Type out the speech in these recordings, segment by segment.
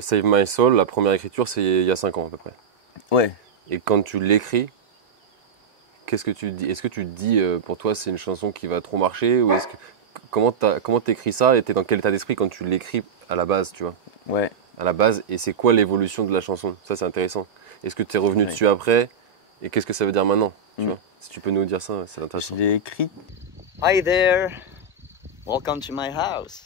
Save My Soul, la première écriture, c'est il y a 5 ans à peu près. Ouais. Et quand tu l'écris, qu'est-ce que tu dis? Est-ce que tu te dis, pour toi, c'est une chanson qui va trop marcher? Ou comment t'écris ça et t'es dans quel état d'esprit quand tu l'écris à la base, tu vois? Ouais. À la base, et c'est quoi l'évolution de la chanson? Ça, c'est intéressant. Est-ce que tu es revenu Ouais. dessus après? Et qu'est-ce que ça veut dire maintenant? Tu Mm. vois? Si tu peux nous dire ça, c'est Je intéressant. l'ai écrit. Hi there, welcome to my house.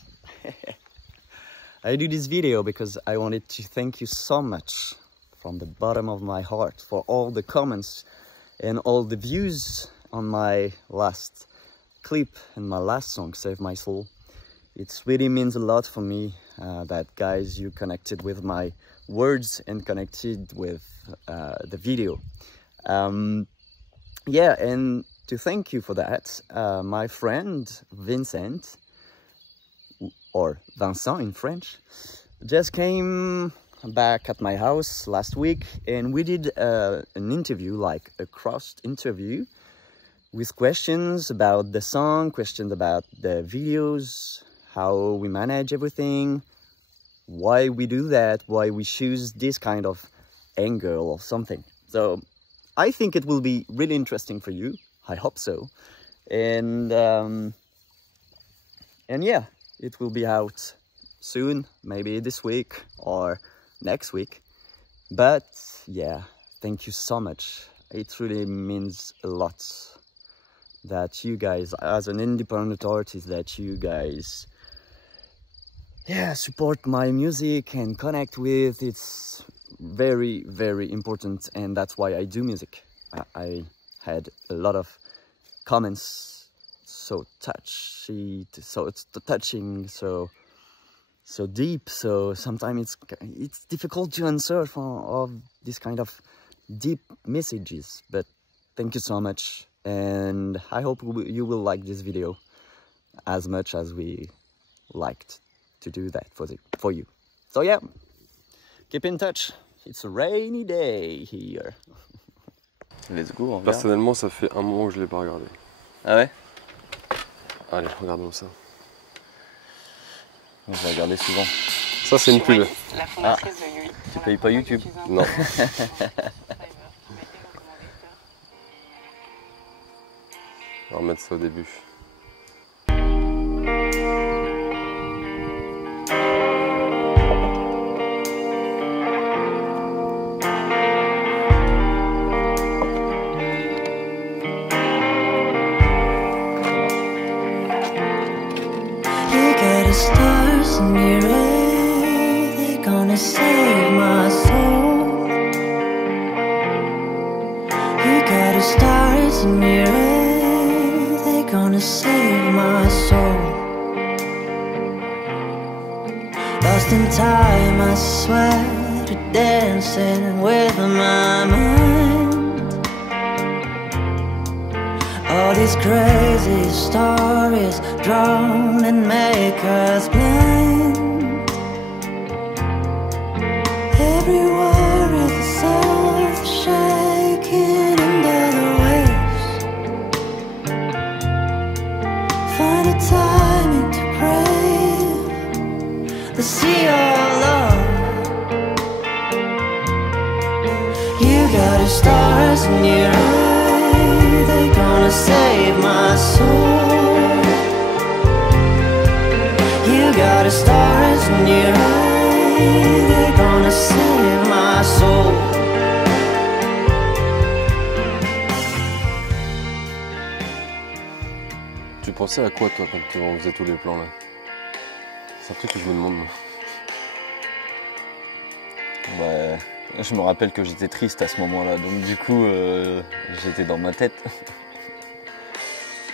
I do this video because I wanted to thank you so much from the bottom of my heart for all the comments and all the views on my last clip and my last song, Save My Soul. It really means a lot for me that guys, you connected with my words and connected with the video. Yeah, and to thank you for that, my friend Vincent, or Vincent in French, just came back at my house last week and we did an interview, like a crossed interview with questions about the song, questions about the videos, how we manage everything, why we do that, why we choose this kind of angle or something. So I think it will be really interesting for you. I hope so. And yeah, it will be out soon, maybe this week or next week. But yeah, thank you so much. It really means a lot that you guys, as an independent artist, that you guys, yeah, support my music and connect with. It's very, very important, and that's why I do music. I had a lot of comments, so touchy, so it's touching, so deep. So sometimes it's difficult to answer for this kind of deep messages. But thank you so much, and I hope you will like this video as much as we liked to do that for you. So yeah, keep in touch. It's a rainy day here. Let's go. Personnellement, ça fait un moment que je l'ai pas regardé. Ah ouais? Allez, regardons ça. On va regarder souvent. Ça, c'est une pub. Ah, tu payes pas YouTube? Non. On va remettre ça au début. Stars in your eye, they're gonna save my soul. You got the stars in your eye, they're gonna save my soul. Lost in time, I swear to dancing with my mind. All these crazy stories drown and make us blind. Everywhere is the sound shaking under the waves. Find a timing to brave the sea of love. You got the stars in your eye, they're gonna save my soul. You got the stars in your eye, they're gonna save my soul. Tu pensais à quoi, toi, quand tu faisais tous les plans là? C'est un truc que je me demande, moi. Bah, je me rappelle que j'étais triste à ce moment-là, donc du coup, j'étais dans ma tête.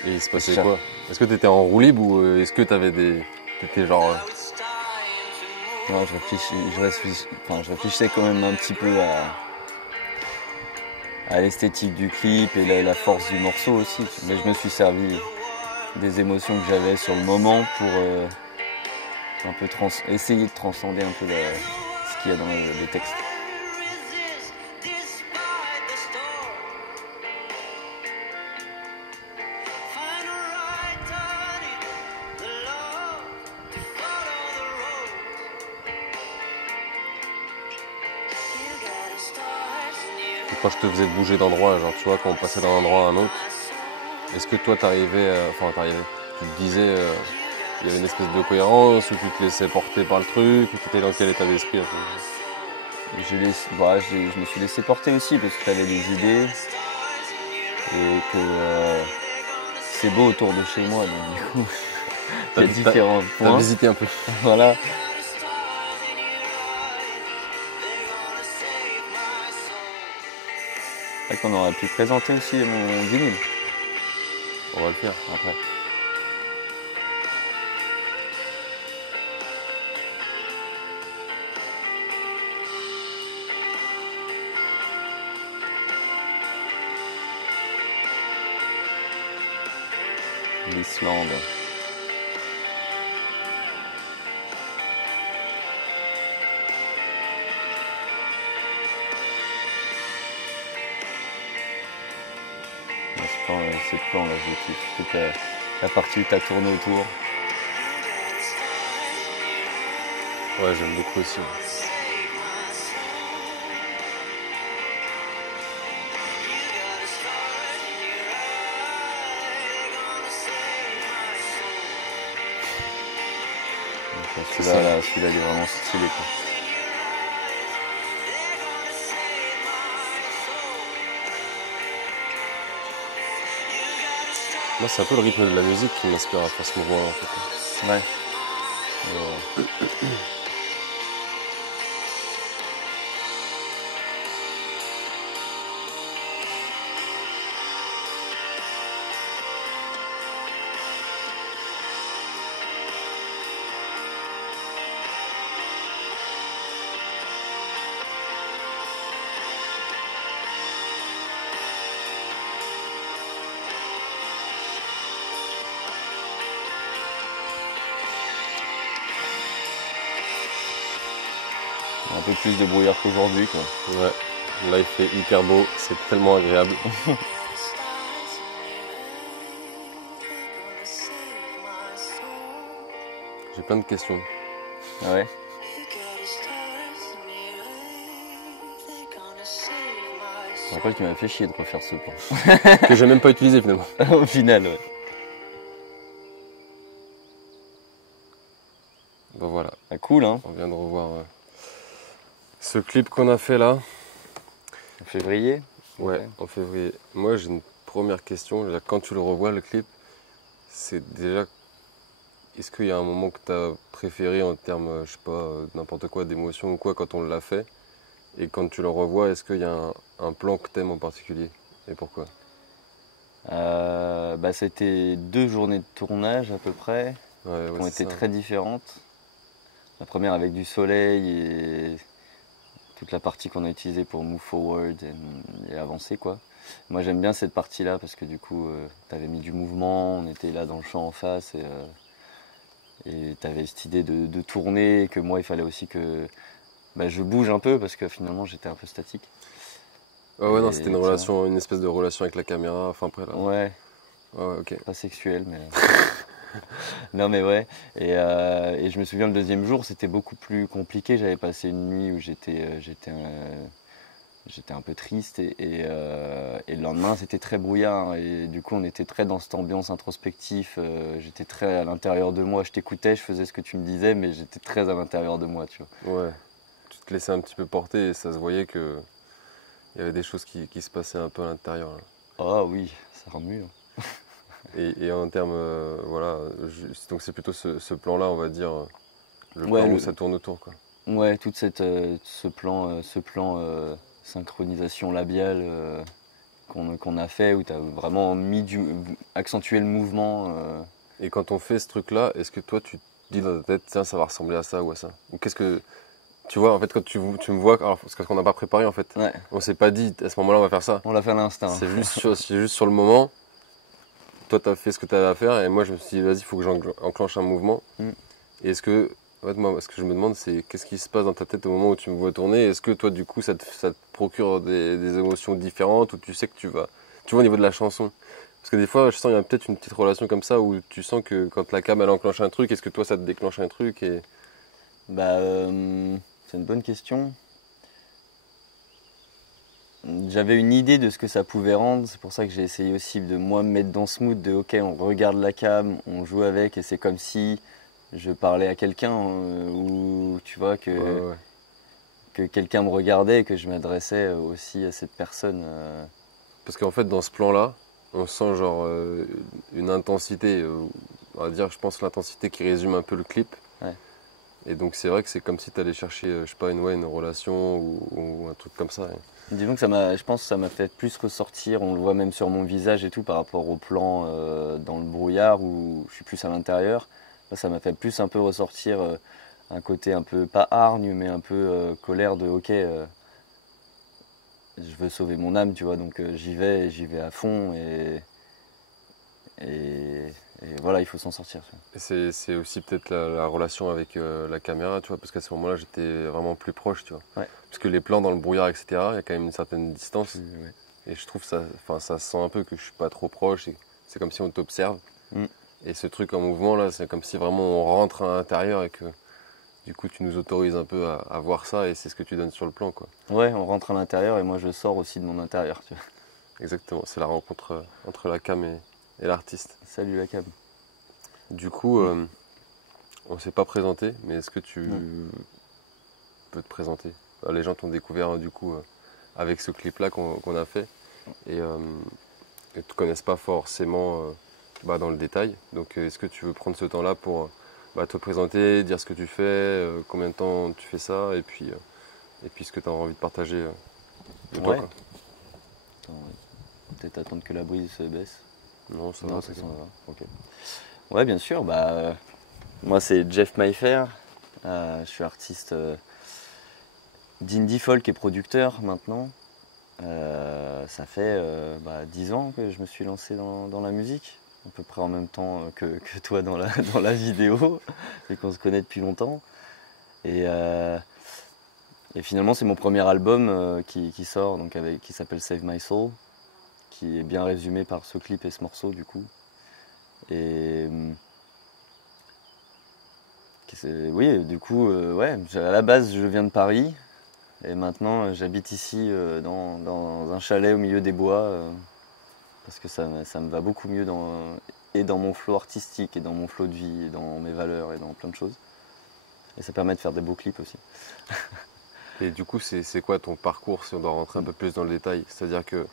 Et il se passait quoi? Est-ce que t'étais en roue libre ou est-ce que t'étais genre... Non, je réfléchissais quand même un petit peu à l'esthétique du clip et la force du morceau aussi. Mais je me suis servi des émotions que j'avais sur le moment pour un peu essayer de transcender un peu ce qu'il y a dans le texte. Quand je te faisais bouger d'endroit, genre tu vois, quand on passait d'un endroit à un autre, est-ce que toi tu te disais, il y avait une espèce de cohérence, ou tu te laissais porter par le truc, ou tu étais dans quel état d'esprit un peu? Je me suis laissé porter aussi parce que tu avais des idées et que c'est beau autour de chez moi, donc du coup, il y a différents T'as points. visité un peu. Voilà. C'est vrai qu'on aurait pu présenter aussi mon vinyle On va le faire. après. L'Islande. Ces plans là, je kiffe. Toute la partie où tu as tourné autour. Ouais, j'aime beaucoup aussi. Celui-là, il est vraiment stylé, quoi. Moi, c'est un peu le rythme de la musique qui m'inspire à faire ce mouvement en fait. Ouais. Un peu plus de brouillard qu'aujourd'hui, quoi. Ouais. Là, il fait hyper beau, c'est tellement agréable. J'ai plein de questions. Ah ouais. Je me rappelle qu'il m'a fait chier de refaire ce plan. Que j'ai même pas utilisé finalement. Au final, ouais. Bon voilà, Ah, cool, hein. on vient de revoir ce clip qu'on a fait là. En février. Ouais, en février. Moi, j'ai une première question. Déjà, quand tu le revois, le clip, c'est déjà... Est-ce qu'il y a un moment que tu as préféré en termes, je sais pas, n'importe quoi, d'émotion ou quoi, quand on l'a fait? Et quand tu le revois, est-ce qu'il y a un plan que tu aimes en particulier? Et pourquoi? C'était 2 journées de tournage à peu près, Ouais, qui ouais, ont c'est été ça. très différentes. La première avec du soleil et toute la partie qu'on a utilisée pour move forward et avancer, quoi. Moi j'aime bien cette partie-là parce que du coup tu avais mis du mouvement, on était là dans le champ en face et tu avais cette idée de tourner, et que moi il fallait aussi que je bouge un peu parce que finalement j'étais un peu statique. Ah ouais, non, Et c'était tu vois. une espèce de relation avec la caméra, enfin après là. Ouais, Ouais, ok. pas sexuel mais... Non mais ouais, et je me souviens le deuxième jour c'était beaucoup plus compliqué, j'avais passé une nuit où j'étais un peu triste et le lendemain c'était très brouillard et du coup on était très dans cette ambiance introspective, j'étais très à l'intérieur de moi, je t'écoutais, je faisais ce que tu me disais mais j'étais très à l'intérieur de moi, tu vois. Ouais. Tu te laissais un petit peu porter et ça se voyait que il y avait des choses qui se passaient un peu à l'intérieur, là. Ah oui, ça remue, hein. Et en termes, voilà, donc c'est plutôt ce plan-là, on va dire, le Ouais, plan où ça tourne autour, quoi. Ouais, toute ce plan synchronisation labiale qu'on a fait, où tu as vraiment accentué le mouvement. Et quand on fait ce truc-là, est-ce que toi, tu te dis dans ta tête, tiens, ça va ressembler à ça ou à ça? Ou qu'est-ce que, tu vois, en fait, quand tu me vois, alors, parce qu'on n'a pas préparé, en fait, Ouais, on s'est pas dit, à ce moment-là, on va faire ça. on l'a fait à l'instinct. C'est juste sur le moment, toi, tu as fait ce que tu avais à faire, et moi, je me suis dit, vas-y, il faut que j'enclenche un mouvement. Mm. Et est-ce que, en fait, moi, ce que je me demande, c'est qu'est-ce qui se passe dans ta tête au moment où tu me vois tourner? Est-ce que toi, du coup, ça te procure des émotions différentes, ou tu sais que tu vois, au niveau de la chanson? Parce que des fois, je sens qu'il y a peut-être une petite relation comme ça, où tu sens que quand la cam, elle enclenche un truc, est-ce que toi, ça te déclenche un truc et... C'est une bonne question. j'avais une idée de ce que ça pouvait rendre. C'est pour ça que j'ai essayé aussi de moi me mettre dans ce mood de ok, on regarde la cam, on joue avec et c'est comme si je parlais à quelqu'un ou tu vois que quelqu'un me regardait et que je m'adressais aussi à cette personne. Parce qu'en fait, dans ce plan-là, on sent genre une intensité, on va dire, je pense, l'intensité qui résume un peu le clip. Ouais. Et donc, c'est vrai que c'est comme si tu allais chercher, je sais pas, une relation ou un truc comme ça. Disons que je pense que ça m'a fait plus ressortir, on le voit même sur mon visage et tout, par rapport au plan dans le brouillard où je suis plus à l'intérieur. Là, ça m'a fait plus un peu ressortir un côté un peu, pas hargne, mais un peu colère de ok, je veux sauver mon âme, tu vois, donc j'y vais à fond et voilà, il faut s'en sortir. Tu vois. Et c'est aussi peut-être la relation avec la caméra, tu vois, parce qu'à ce moment-là, j'étais vraiment plus proche, tu vois. Ouais. Parce que les plans dans le brouillard, etc., il y a quand même une certaine distance. Ouais. Et je trouve ça, ça se sent un peu que je suis pas trop proche. C'est comme si on t'observe. Mm. Et ce truc en mouvement, là, c'est comme si vraiment on rentre à l'intérieur et que du coup, tu nous autorises un peu à voir ça et c'est ce que tu donnes sur le plan, quoi. Ouais, on rentre à l'intérieur et moi je sors aussi de mon intérieur, tu vois. Exactement, c'est la rencontre entre la cam et l'artiste. Salut la cam. Du coup, on s'est pas présenté, mais est-ce que tu peux te présenter? Les gens t'ont découvert du coup avec ce clip-là qu'on a fait et ne te connaissent pas forcément dans le détail. Donc est-ce que tu veux prendre ce temps-là pour te présenter, dire ce que tu fais, combien de temps tu fais ça et puis ce que tu as envie de partager de toi, Ouais. quoi. Attends, peut-être attendre que la brise se baisse. Non, ça Non, va. ça s'en va. Ok. Ouais, bien sûr. Moi, c'est Jeff Mayfair. Je suis artiste d'indie folk et producteur maintenant. Ça fait 10 ans que je me suis lancé dans la musique, à peu près en même temps que toi dans la vidéo, et qu'on se connaît depuis longtemps. Et finalement, c'est mon premier album qui sort, donc qui s'appelle Save My Soul, qui est bien résumé par ce clip et ce morceau du coup. Et oui, du coup, ouais, à la base, je viens de Paris. Et maintenant, j'habite ici dans un chalet au milieu des bois parce que ça me va beaucoup mieux dans mon flow artistique et dans mon flow de vie et dans mes valeurs et dans plein de choses. Et ça permet de faire des beaux clips aussi. Et du coup, c'est quoi ton parcours si on doit rentrer un peu plus dans le détail? C'est-à-dire que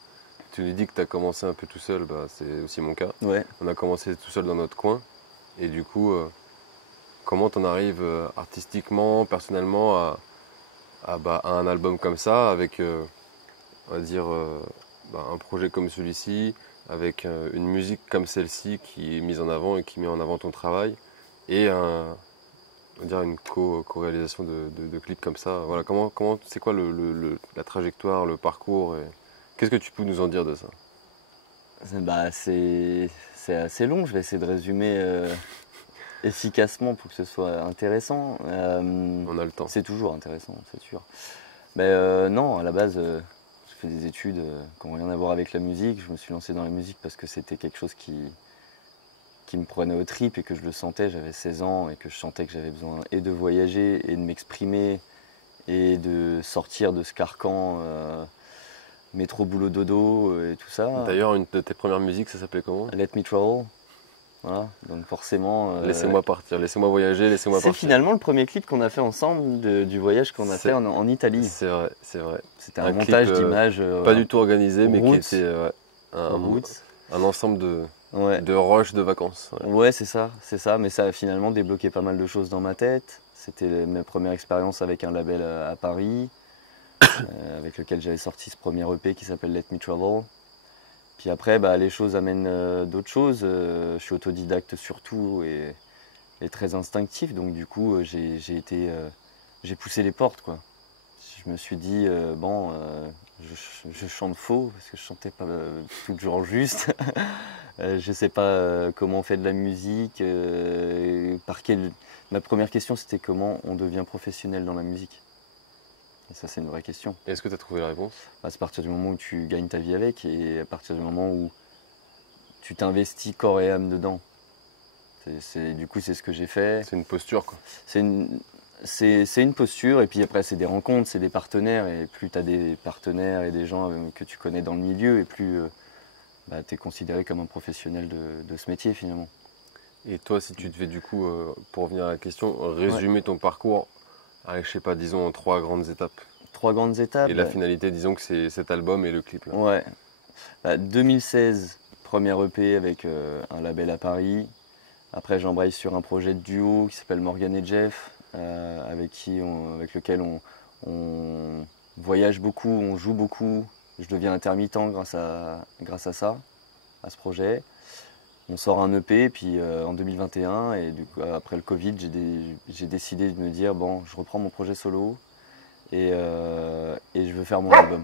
tu nous dis que tu as commencé un peu tout seul, c'est aussi mon cas. Ouais. On a commencé tout seul dans notre coin. Et du coup, comment t'en arrives artistiquement, personnellement à un album comme ça, avec on va dire un projet comme celui-ci, avec une musique comme celle-ci qui est mise en avant et qui met en avant ton travail, et on va dire une co-réalisation de clips comme ça. Voilà, comment c'est quoi la trajectoire, le parcours et qu'est-ce que tu peux nous en dire de ça? C'est assez long, je vais essayer de résumer efficacement pour que ce soit intéressant. On a le temps. C'est toujours intéressant, c'est sûr. Mais non, à la base, j'ai fait des études qui n'ont rien à voir avec la musique. Je me suis lancé dans la musique parce que c'était quelque chose qui me prenait aux tripes et que je le sentais. J'avais 16 ans et que je sentais que j'avais besoin et de voyager et de m'exprimer et de sortir de ce carcan métro, boulot, dodo et tout ça. D'ailleurs, une de tes premières musiques, ça s'appelait comment? Let Me Travel. Voilà, donc forcément. Laissez-moi partir, laissez-moi voyager, laissez-moi partir. C'est finalement le premier clip qu'on a fait ensemble du voyage qu'on a fait en Italie. C'est vrai, c'est vrai. C'était un montage d'images. Pas du tout organisé, mais qui routes, était un ensemble de rushs de vacances. Ouais, c'est ça, mais ça a finalement débloqué pas mal de choses dans ma tête. C'était ma première expérience avec un label à Paris, avec lequel j'avais sorti ce premier EP qui s'appelle Let Me Travel. Puis après, les choses amènent d'autres choses. Je suis autodidacte surtout et très instinctif, donc du coup, j'ai poussé les portes, quoi. Je me suis dit, je chante faux, parce que je chantais pas toujours juste. Je sais pas comment on fait de la musique. Ma première question, c'était comment on devient professionnel dans la musique. Et ça, c'est une vraie question. Est-ce que tu as trouvé la réponse? C'est à partir du moment où tu gagnes ta vie avec et à partir du moment où tu t'investis corps et âme dedans. Du coup, c'est ce que j'ai fait. C'est une posture, quoi. c'est une posture, et puis après c'est des rencontres, c'est des partenaires, et plus tu as des partenaires et des gens que tu connais dans le milieu, et plus tu es considéré comme un professionnel de ce métier finalement. Et toi, si tu devais du coup, pour revenir à la question, résumer ton parcours, avec, je sais pas, disons en 3 grandes étapes. 3 grandes étapes. Et la finalité, disons que c'est cet album et le clip là. Ouais. 2016, première EP avec un label à Paris. Après, j'embraye sur un projet de duo qui s'appelle Morgan et Jeff, avec lequel on voyage beaucoup, on joue beaucoup. Je deviens intermittent grâce à ça, à ce projet. On sort un EP, puis en 2021, et du coup, après le Covid, j'ai décidé de me dire, bon, je reprends mon projet solo et je veux faire mon album.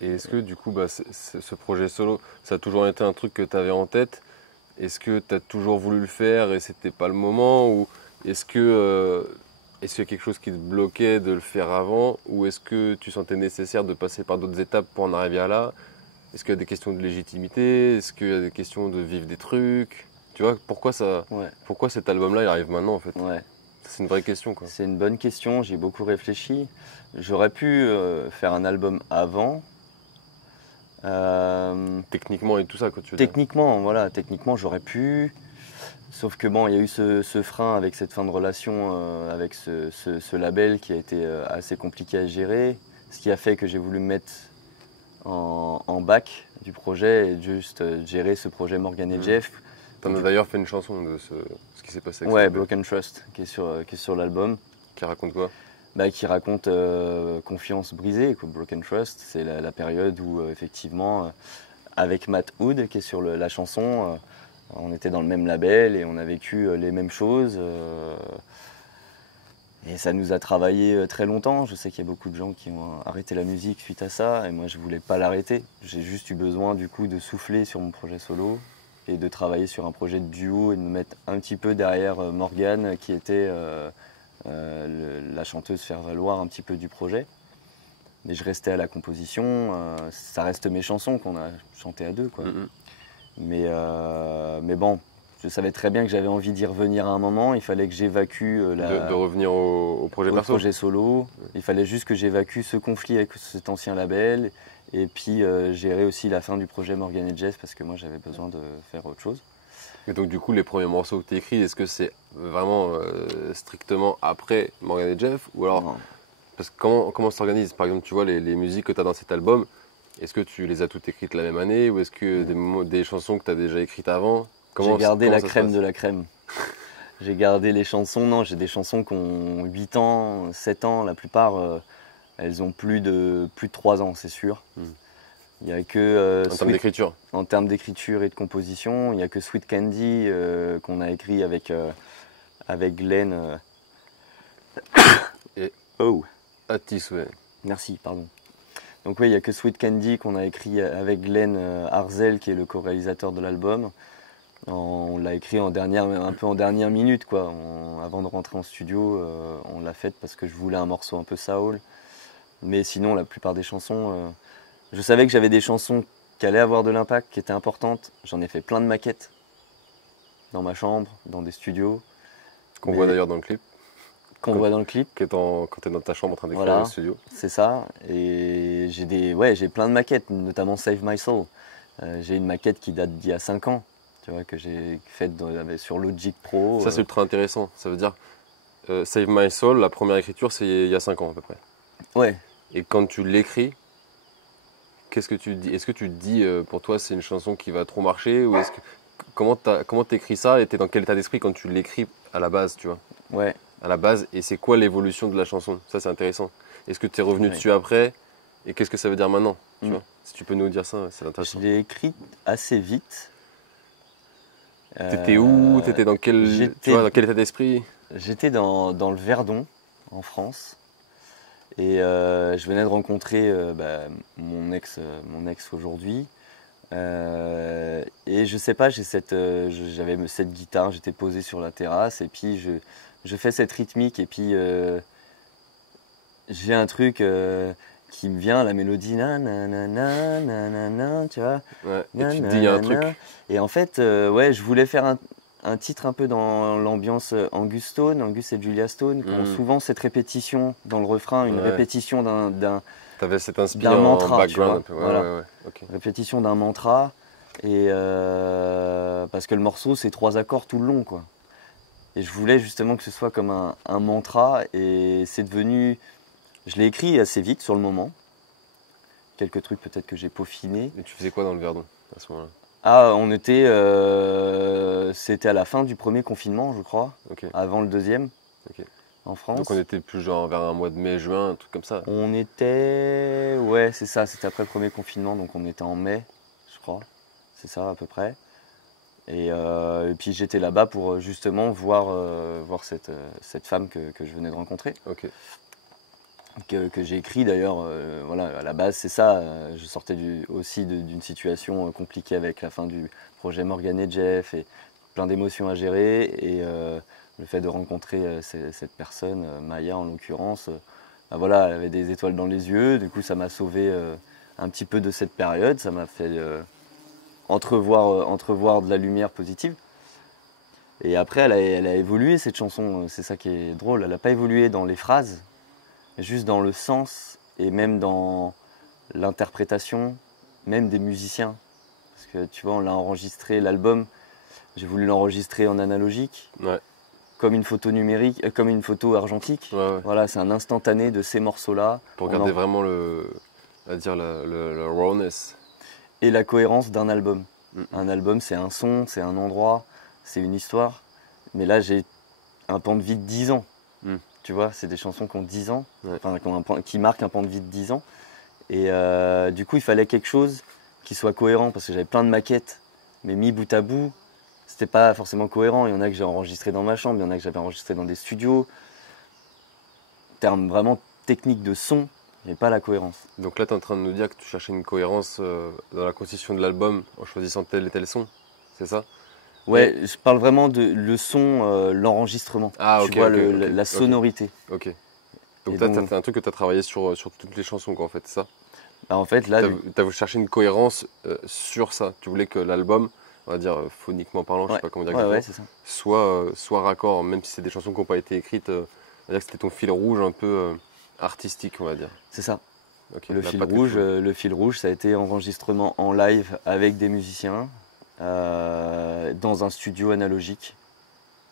Et est-ce que du coup, ce projet solo, ça a toujours été un truc que tu avais en tête? Est-ce que tu as toujours voulu le faire et c'était pas le moment? Ou est-ce qu'il y a quelque chose qui te bloquait de le faire avant? Ou est-ce que tu sentais nécessaire de passer par d'autres étapes pour en arriver à là? Est-ce qu'il y a des questions de légitimité? Est-ce qu'il y a des questions de vivre des trucs? Tu vois, pourquoi cet album-là, il arrive maintenant en fait? Ouais. C'est une vraie question, quoi. C'est une bonne question, j'ai beaucoup réfléchi. J'aurais pu faire un album avant. Techniquement et tout ça, quoi, tu veux Techniquement, techniquement j'aurais pu. Sauf que bon, il y a eu ce frein avec cette fin de relation, avec ce label qui a été assez compliqué à gérer. Ce qui a fait que j'ai voulu me mettre en back du projet et juste gérer ce projet Morgan et Jeff. T'en as d'ailleurs fait une chanson de ce qui s'est passé avec Ouais, Broken Trust, qui est sur l'album. Qui raconte quoi? Qui raconte confiance brisée, quoi. Broken Trust, c'est la période où effectivement, avec Matt Hood, qui est sur la chanson, on était dans le même label et on a vécu les mêmes choses. Et ça nous a travaillé très longtemps. Je sais qu'il y a beaucoup de gens qui ont arrêté la musique suite à ça, et moi je voulais pas l'arrêter. J'ai juste eu besoin du coup de souffler sur mon projet solo et de travailler sur un projet de duo et de me mettre un petit peu derrière Morgane, qui était la chanteuse faire valoir un petit peu du projet. Mais je restais à la composition, ça reste mes chansons qu'on a chantées à deux, quoi. Mais bon, je savais très bien que j'avais envie d'y revenir à un moment. Il fallait que j'évacue de revenir au projet perso. Projet solo. Il fallait juste que j'évacue ce conflit avec cet ancien label, et puis gérer aussi la fin du projet Morgan et Jeff, parce que moi j'avais besoin de faire autre chose. Et donc du coup, les premiers morceaux que tu écris, est-ce que c'est vraiment strictement après Morgan et Jeff? Ou alors, Non. parce que comment ça s'organise? Par exemple, tu vois, les musiques que tu as dans cet album, est-ce que tu les as toutes écrites la même année? Ou est-ce que des chansons que tu as déjà écrites avant? J'ai gardé la crème de la crème. J'ai gardé les chansons. Non, j'ai des chansons qui ont 8 ans, 7 ans. La plupart, elles ont plus de 3 ans, c'est sûr. Il y a que en termes d'écriture. En termes d'écriture et de composition, il n'y a que Sweet Candy qu'on a écrit avec Glenn. Et Atis, ouais. Merci, pardon. Donc oui, il n'y a que Sweet Candy qu'on a écrit avec Glenn Harzel, qui est le co-réalisateur de l'album. On l'a écrit un peu en dernière minute, quoi. Avant de rentrer en studio, on l'a faite parce que je voulais un morceau un peu soul. Mais sinon, la plupart des chansons, je savais que j'avais des chansons qui allaient avoir de l'impact, qui étaient importantes. J'en ai fait plein de maquettes dans ma chambre, dans des studios. Qu'on voit d'ailleurs dans le clip. Qu'on voit dans le clip. Quand tu es dans ta chambre en train d'écrire le studio. C'est ça. Et j'ai plein de maquettes, notamment Save My Soul. J'ai une maquette qui date d'il y a 5 ans. Tu vois, que j'ai faite sur Logic Pro. Ça, c'est ultra intéressant. Ça veut dire, Save My Soul, la première écriture, c'est il y a 5 ans à peu près. Ouais. Et quand tu l'écris, qu'est-ce que tu dis? Est-ce que tu te dis, pour toi, c'est une chanson qui va trop marcher? Ou comment t'écris ça? Et t'es dans quel état d'esprit quand tu l'écris à la base, tu vois? Ouais. À la base, et c'est quoi l'évolution de la chanson? Ça, c'est intéressant. Est-ce que tu es revenu dessus après? Et qu'est-ce que ça veut dire maintenant, tu vois? Si tu peux nous dire ça, c'est intéressant. Je l'ai écrite assez vite. T'étais où? T'étais dans quel état d'esprit? J'étais dans le Verdon, en France. Et je venais de rencontrer mon ex aujourd'hui. Et je sais pas, j'avais cette guitare, j'étais posé sur la terrasse, et puis je fais cette rythmique, et puis j'ai un truc qui me vient, la mélodie, tu vois. Ouais, et tu te dis, il y a un truc. Et en fait, je voulais faire un titre un peu dans l'ambiance Angus Stone, Angus et Julia Stone, qui ont souvent cette répétition dans le refrain, une répétition d'un T'avais cette inspiration en mantra, background un peu. Voilà. Ok. Répétition d'un mantra. Et parce que le morceau, c'est 3 accords tout le long, quoi. Et je voulais justement que ce soit comme un mantra. Et c'est devenu... Je l'ai écrit assez vite sur le moment. Quelques trucs peut-être que j'ai peaufiné. Et tu faisais quoi dans le Verdon à ce moment-là? Ah, on était... c'était à la fin du premier confinement, je crois. Ok. Avant le deuxième, en France. Donc on était plus genre vers un mois de mai, juin, un truc comme ça. On était... Ouais, c'est ça, c'était après le premier confinement, donc on était en mai, je crois. C'est ça, à peu près. Et puis j'étais là-bas pour justement voir cette femme que je venais de rencontrer. Ok. Que j'ai écrit d'ailleurs, voilà, à la base c'est ça. Je sortais aussi d'une situation compliquée avec la fin du projet Morgan et Jeff et plein d'émotions à gérer. Et le fait de rencontrer cette personne, Maya en l'occurrence, bah voilà, elle avait des étoiles dans les yeux. Du coup, ça m'a sauvé un petit peu de cette période. Ça m'a fait entrevoir de la lumière positive. Et après, elle a évolué cette chanson. C'est ça qui est drôle. Elle n'a pas évolué dans les phrases, mais juste dans le sens et même dans l'interprétation, même des musiciens. Parce que tu vois, on l'a enregistré, l'album, j'ai voulu l'enregistrer en analogique. Ouais. Comme une photo numérique, comme une photo argentique. Ouais. Voilà, c'est un instantané de ces morceaux-là. Pour garder vraiment le rawness. Et la cohérence d'un album. Un album, c'est un son, c'est un endroit, c'est une histoire. Mais là, j'ai un pan de vie de 10 ans. Tu vois, c'est des chansons qui ont 10 ans, enfin, qui marquent un pan de vie de 10 ans. Et du coup, il fallait quelque chose qui soit cohérent, parce que j'avais plein de maquettes, mais mis bout à bout, c'était pas forcément cohérent. Il y en a que j'ai enregistré dans ma chambre, il y en a que j'avais enregistré dans des studios. En termes vraiment techniques de son, il n'y avait pas la cohérence. Donc là, tu es en train de nous dire que tu cherchais une cohérence dans la constitution de l'album en choisissant tel et tel son, c'est ça? Ouais, je parle vraiment de le son, l'enregistrement. Ah, tu vois, la sonorité. Ok. Donc là, tu as fait un truc que tu as travaillé sur toutes les chansons, quoi, en fait, c'est ça? Bah, en fait, là... Tu as cherché une cohérence sur ça. Tu voulais que l'album, on va dire phoniquement parlant, je sais pas comment dire exactement, soit raccord, même si c'est des chansons qui n'ont pas été écrites, on va dire que c'était ton fil rouge un peu artistique, on va dire. C'est ça. Okay, le fil rouge, ça a été enregistrement en live avec des musiciens dans un studio analogique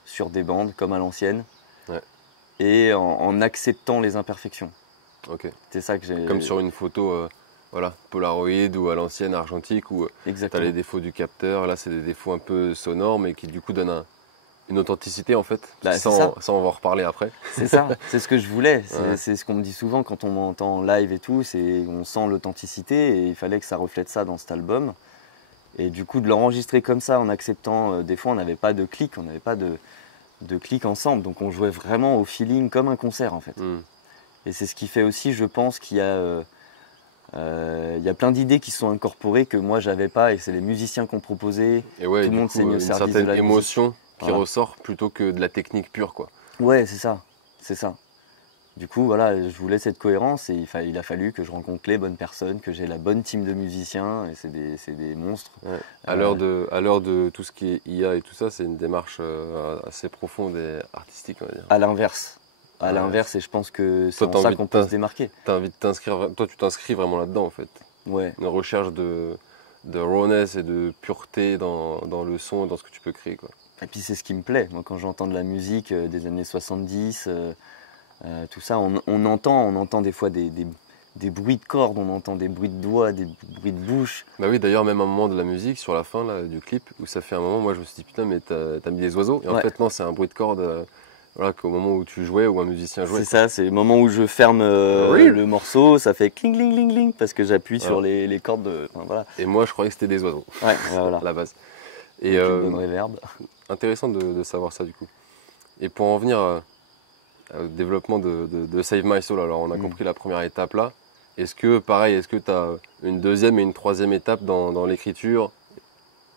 sur des bandes comme à l'ancienne et en acceptant les imperfections. Ok. C'est ça que j'ai. Comme sur une photo, voilà, Polaroid ou à l'ancienne argentique où tu as les défauts du capteur. Là, c'est des défauts un peu sonores, mais qui du coup donnent une authenticité en fait. Ça, on va en reparler après. C'est ça, c'est ce que je voulais. C'est ce qu'on me dit souvent quand on m'entend en live et tout, c'est on sent l'authenticité et il fallait que ça reflète ça dans cet album. Et du coup, de l'enregistrer comme ça en acceptant, des fois on n'avait pas de clic, on n'avait pas de clic ensemble, donc on jouait vraiment au feeling comme un concert en fait. Et c'est ce qui fait aussi, je pense, qu'il y a plein d'idées qui sont incorporées que moi j'avais pas et c'est les musiciens qui ont proposé. Et ouais, tout le monde s'est mis au service de la musique. Une certaine émotion qui ressort plutôt que de la technique pure, quoi. Ouais, c'est ça. Du coup, voilà, je voulais cette cohérence et il a fallu que je rencontre les bonnes personnes, que j'ai la bonne team de musiciens et c'est des monstres. Ouais. À l'heure de tout ce qui est IA et tout ça, c'est une démarche assez profonde et artistique, on va dire. À l'inverse, et je pense que c'est en ça qu'on peut se démarquer. T'as envie de t'inscrire, toi tu t'inscris vraiment là-dedans en fait. Ouais. Une recherche de rawness et de pureté dans le son, dans ce que tu peux créer, quoi. Et puis c'est ce qui me plaît. Moi, quand j'entends de la musique des années 70, tout ça, on entend des fois des bruits de cordes, on entend des bruits de doigts, des bruits de bouche. Bah oui, d'ailleurs, même un moment de la musique, sur la fin là, du clip, où ça fait un moment, moi je me suis dit putain, mais t'as mis des oiseaux. Et en fait, non, c'est un bruit de corde. Voilà, qu'au moment où tu jouais ou un musicien jouait. C'est ça, c'est le moment où je ferme le morceau, ça fait cling, cling, cling, cling, parce que j'appuie sur les cordes. Voilà. Et moi, je croyais que c'était des oiseaux. Ouais, voilà. À la base. Et une bonne reverb. Intéressant de savoir ça du coup. Et pour en venir au développement de Save My Soul, alors on a compris la première étape là. Est-ce que tu as une deuxième et une troisième étape dans l'écriture?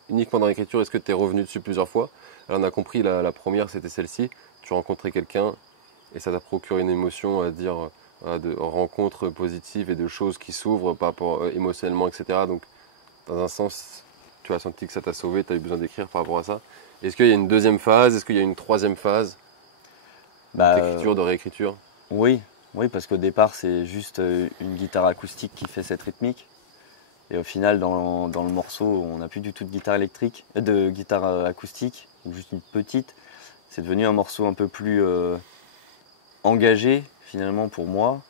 Uniquement dans l'écriture, est-ce que tu es revenu dessus plusieurs fois? Alors on a compris, la première c'était celle-ci. Tu rencontrais quelqu'un et ça t'a procuré une émotion, à dire, de rencontres positives et de choses qui s'ouvrent par rapport émotionnellement, etc. Donc, dans un sens, tu as senti que ça t'a sauvé, tu as eu besoin d'écrire par rapport à ça. Est-ce qu'il y a une deuxième phase? Est-ce qu'il y a une troisième phase d'écriture, de réécriture? Oui, oui, parce qu'au départ, c'est juste une guitare acoustique qui fait cette rythmique. Et au final, dans le morceau, on n'a plus du tout de guitare électrique, de guitare acoustique, ou juste une petite. C'est devenu un morceau un peu plus engagé, finalement, pour moi.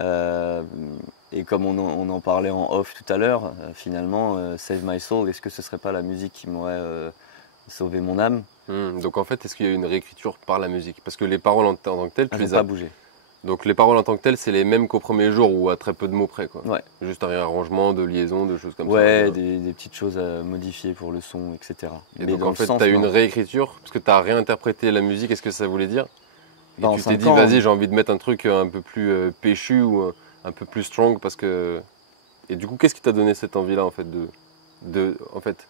Et comme on en parlait en off tout à l'heure, finalement, Save My Soul, est-ce que ce serait pas la musique qui m'aurait sauvé mon âme? Donc en fait, est-ce qu'il y a une réécriture par la musique? Parce que les paroles en tant que telles, tu Elles n'ont les as. pas bougé. Donc les paroles en tant que telles, c'est les mêmes qu'au premier jour ou à très peu de mots près, quoi. Ouais. Juste un réarrangement, de liaison, de choses comme ça. Ouais, des petites choses à modifier pour le son, etc. Et Mais donc dans en le fait, sens, tu as une non. réécriture, parce que tu as réinterprété la musique, qu'est-ce que ça voulait dire? Et Bah, en tu t'es 5 dit, ans, vas-y, j'ai envie de mettre un truc un peu plus péchu ou un peu plus strong, parce que... Et du coup, qu'est-ce qui t'a donné cette envie-là, en fait, en fait,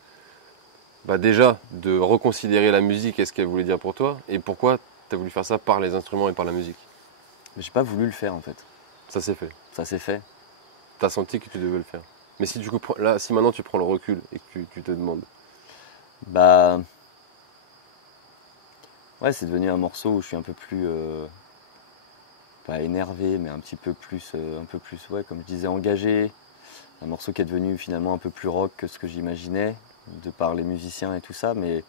bah déjà, de reconsidérer la musique et ce qu'elle voulait dire pour toi, et pourquoi tu as voulu faire ça par les instruments et par la musique? j'ai pas voulu le faire en fait. Ça s'est fait. Ça s'est fait. Tu as senti que tu devais le faire. Mais si du coup, là, si maintenant tu prends le recul et que tu te demandes, Bah ouais, c'est devenu un morceau où je suis un peu plus pas énervé, mais un peu plus, ouais, comme je disais, engagé. Un morceau qui est devenu finalement un peu plus rock que ce que j'imaginais, de par les musiciens et tout ça. Mais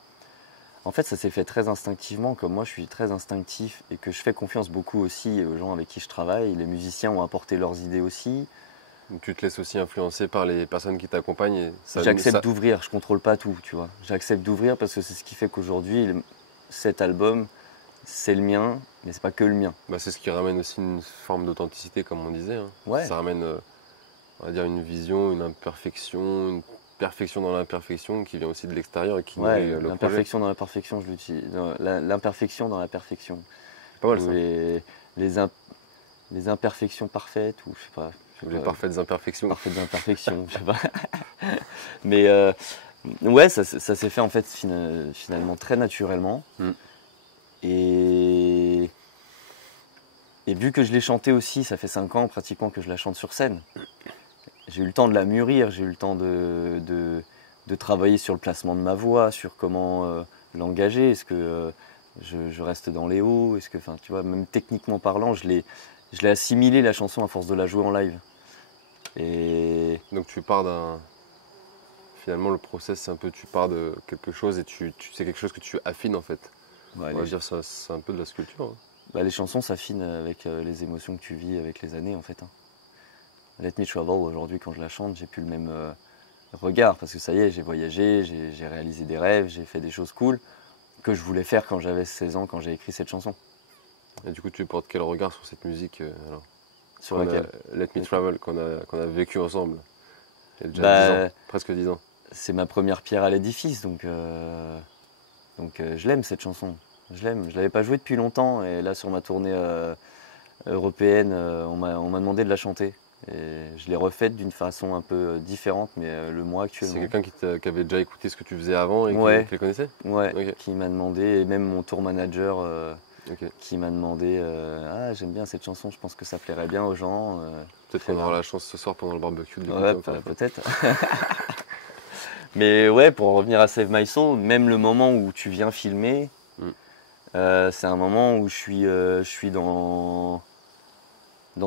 en fait, ça s'est fait très instinctivement. Comme moi, je suis très instinctif et que je fais confiance beaucoup aussi aux gens avec qui je travaille. Les musiciens ont apporté leurs idées aussi. tu te laisses aussi influencer par les personnes qui t'accompagnent. Et J'accepte d'ouvrir, je contrôle pas tout, tu vois. J'accepte d'ouvrir parce que c'est ce qui fait qu'aujourd'hui, cet album, c'est le mien, mais c'est pas que le mien. Bah, c'est ce qui ramène aussi une forme d'authenticité, comme on disait. Hein. Ouais. Ça ramène, on va dire, une vision, une imperfection, une perfection dans l'imperfection qui vient aussi de l'extérieur et qui nourrit le projet. L'imperfection dans la perfection, je l'utilise. L'imperfection dans la perfection. Pas mal Ou ça. les imperfections parfaites, ou je sais pas. Les parfaites imperfections. Parfaites imperfections, je sais pas. Mais ouais, ça s'est fait en fait finalement très naturellement. Et vu que je l'ai chanté aussi, ça fait 5 ans pratiquement que je la chante sur scène. J'ai eu le temps de la mûrir, j'ai eu le temps de travailler sur le placement de ma voix, sur comment l'engager. Est-ce que je reste dans les hauts? Est-ce que, enfin, tu vois, même techniquement parlant, je l'ai assimilé la chanson à force de la jouer en live. Et donc tu pars finalement le process c'est un peu tu pars de quelque chose et c'est quelque chose que tu affines en fait. ouais, On va dire ça c'est un peu de la sculpture. Hein. Bah, les chansons s'affinent avec les émotions que tu vis avec les années en fait. Hein. Let Me Travel aujourd'hui quand je la chante, j'ai plus le même regard parce que ça y est, j'ai voyagé, j'ai réalisé des rêves, j'ai fait des choses cool que je voulais faire quand j'avais 16 ans quand j'ai écrit cette chanson. Et du coup tu portes quel regard sur cette musique alors? Sur laquelle? Let Me Travel qu'on a vécu ensemble. Il y a déjà 10 ans, presque 10 ans. C'est ma première pierre à l'édifice, donc je l'aime cette chanson. Je l'aime. Je l'avais pas jouée depuis longtemps et là sur ma tournée européenne, on m'a demandé de la chanter. Et je l'ai refaite d'une façon un peu différente, mais le mois actuellement. C'est quelqu'un qui avait déjà écouté ce que tu faisais avant et qui les connaissait? Ouais, okay. Qui m'a demandé, et même mon tour manager okay. qui m'a demandé ah j'aime bien cette chanson, je pense que ça plairait bien aux gens. Peut-être qu'on aura la chance ce soir pendant le barbecue de l'écouter. Ouais, peut-être. Mais ouais, pour revenir à Save My Soul, même le moment où tu viens filmer, c'est un moment où je suis dans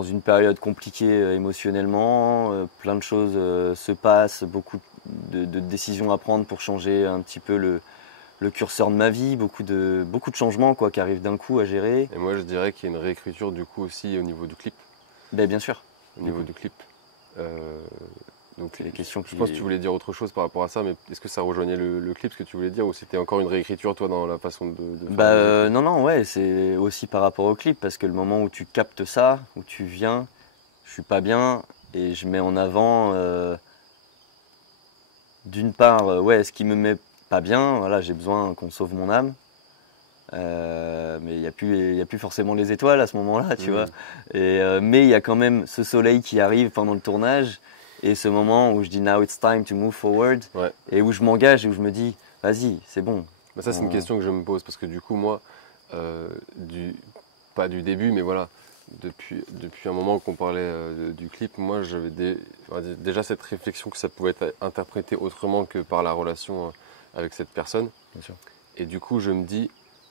une période compliquée émotionnellement, plein de choses se passent, beaucoup de décisions à prendre pour changer un petit peu le curseur de ma vie, beaucoup de changements quoi, qui arrivent d'un coup à gérer. Et moi je dirais qu'il y a une réécriture du coup aussi au niveau du clip. Ben, bien sûr. Au niveau du clip. Donc, les questions je pense que tu voulais dire autre chose par rapport à ça, mais est-ce que ça rejoignait le clip, ce que tu voulais dire, ou c'était encore une réécriture, toi, dans la façon de faire non, ouais, c'est aussi par rapport au clip, parce que le moment où tu captes ça, où tu viens, je suis pas bien, et je mets en avant, d'une part, ce qui me met pas bien, voilà, j'ai besoin qu'on sauve mon âme, mais il n'y a plus forcément les étoiles à ce moment-là, tu vois, mais il y a quand même ce soleil qui arrive pendant le tournage, et ce moment où je dis now it's time to move forward, et où je m'engage et où je me dis vas-y, c'est bon. Bah ça c'est une question que je me pose parce que du coup moi, pas du début mais voilà, depuis un moment qu'on parlait du clip, moi j'avais déjà cette réflexion que ça pouvait être interprété autrement que par la relation avec cette personne. Bien sûr. Et du coup, je me dis,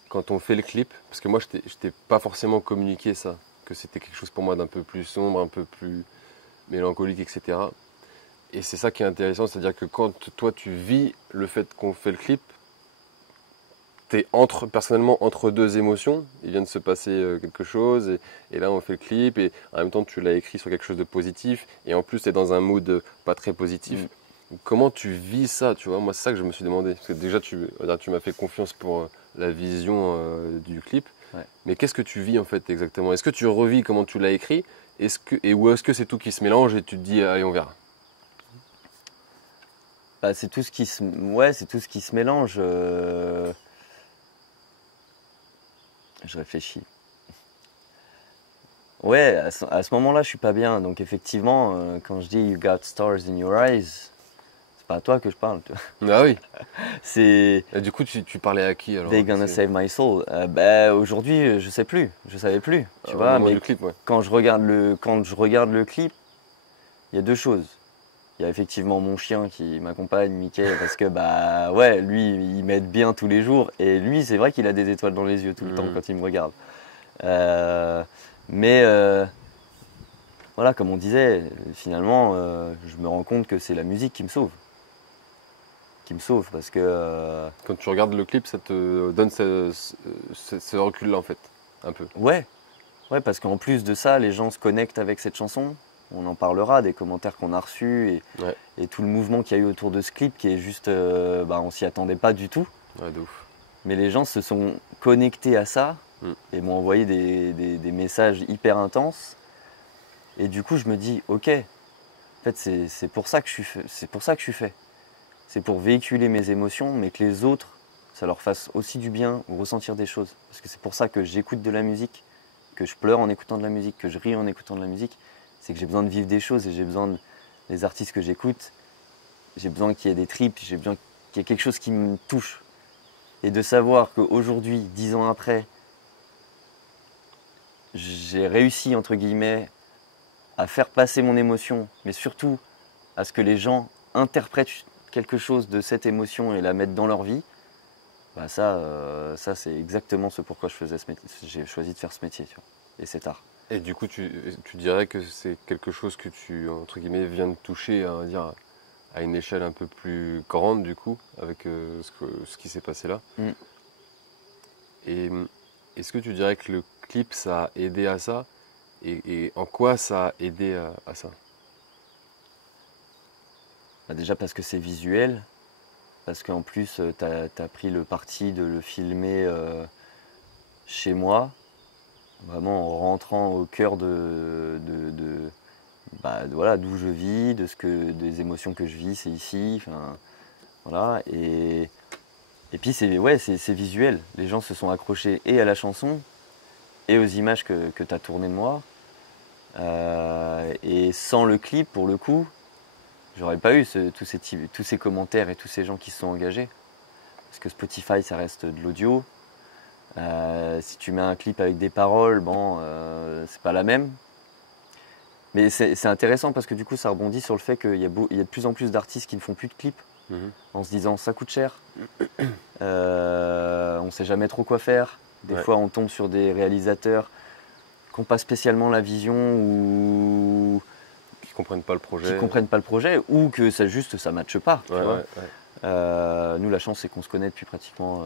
quand on fait le clip, parce que moi, je t'ai pas forcément communiqué ça, que c'était quelque chose pour moi d'un peu plus sombre, un peu plus mélancolique, etc. Et c'est ça qui est intéressant, c'est-à-dire que quand toi, tu vis le fait qu'on fait le clip, t'es personnellement entre deux émotions. Il vient de se passer quelque chose et là on fait le clip et en même temps tu l'as écrit sur quelque chose de positif et en plus tu es dans un mood pas très positif. Comment tu vis ça, tu vois? Moi c'est ça que je me suis demandé. Parce que déjà tu m'as fait confiance pour la vision du clip. Ouais. Mais qu'est-ce que tu vis en fait exactement? Est-ce que tu revis comment tu l'as écrit? Ou est-ce que c'est tout qui se mélange et tu te dis allez on verra? Bah, c'est tout ce qui se, ouais, c'est tout ce qui se mélange. Je réfléchis. Ouais, à ce moment-là, je suis pas bien. Donc effectivement, quand je dis You got stars in your eyes, c'est pas à toi que je parle. Tu vois. Ah oui. C'est Et du coup tu parlais à qui alors? They're gonna save my soul. Bah, aujourd'hui, je sais plus. Je savais plus. Tu Au vois, moment mais du clip, ouais. quand je regarde le clip, il y a deux choses. Il y a effectivement mon chien qui m'accompagne, Mickey, parce que bah ouais, lui, il m'aide bien tous les jours. Et lui, c'est vrai qu'il a des étoiles dans les yeux tout le temps quand il me regarde. Mais voilà, comme on disait, finalement, je me rends compte que c'est la musique qui me sauve. Qui me sauve parce que. Quand tu regardes le clip, ça te donne ce recul-là en fait, un peu. Ouais, parce qu'en plus de ça, les gens se connectent avec cette chanson. On en parlera des commentaires qu'on a reçus et tout le mouvement qu'il y a eu autour de ce clip qui est juste. On s'y attendait pas du tout. Ouais, de ouf. Mais les gens se sont connectés à ça et m'ont envoyé des messages hyper intenses. Et du coup, je me dis, ok, en fait, c'est pour ça que je suis fait. C'est pour véhiculer mes émotions, mais que les autres, ça leur fasse aussi du bien ou ressentir des choses. Parce que c'est pour ça que j'écoute de la musique, que je pleure en écoutant de la musique, que je ris en écoutant de la musique. C'est que j'ai besoin de vivre des choses et j'ai besoin des artistes que j'écoute. J'ai besoin qu'il y ait des tripes, j'ai besoin qu'il y ait quelque chose qui me touche. Et de savoir qu'aujourd'hui, 10 ans après, j'ai réussi, entre guillemets, à faire passer mon émotion, mais surtout à ce que les gens interprètent quelque chose de cette émotion et la mettent dans leur vie, bah ça c'est exactement ce pourquoi j'ai choisi de faire ce métier, tu vois, et cet art. Et du coup, tu dirais que c'est quelque chose que tu, entre guillemets, viens de toucher, on va dire, à une échelle un peu plus grande, du coup, avec ce qui s'est passé là. Et est-ce que tu dirais que le clip, ça a aidé à ça? Et en quoi ça a aidé à ça? Bah déjà parce que c'est visuel, parce qu'en plus tu as pris le parti de le filmer chez moi, vraiment en rentrant au cœur voilà, d'où je vis, des émotions que je vis, c'est ici, voilà. Et puis c'est visuel, les gens se sont accrochés et à la chanson et aux images que tu as tournées de moi. Et sans le clip, pour le coup, j'aurais pas eu tous ces commentaires et tous ces gens qui se sont engagés. Parce que Spotify, ça reste de l'audio. Si tu mets un clip avec des paroles, c'est pas la même. Mais c'est intéressant parce que du coup, ça rebondit sur le fait qu'il y a de plus en plus d'artistes qui ne font plus de clips. En se disant, ça coûte cher. On sait jamais trop quoi faire. Des fois, on tombe sur des réalisateurs qui n'ont pas spécialement la vision ou qui comprennent pas le projet ou que ça ne matche pas. Nous, la chance, c'est qu'on se connaît depuis pratiquement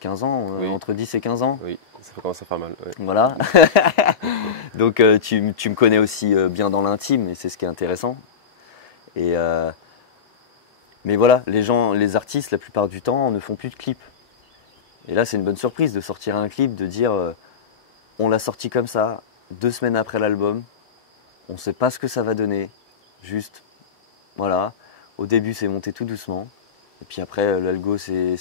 15 ans, entre 10 et 15 ans. Oui, ça commence à faire mal. Ouais. Voilà. Donc, tu me connais aussi bien dans l'intime et c'est ce qui est intéressant. Mais voilà, les artistes, la plupart du temps, ne font plus de clips. Et là, c'est une bonne surprise de sortir un clip, de dire on l'a sorti comme ça, 2 semaines après l'album, on ne sait pas ce que ça va donner, juste, voilà. Au début, c'est monté tout doucement, et puis après, l'algo, c'est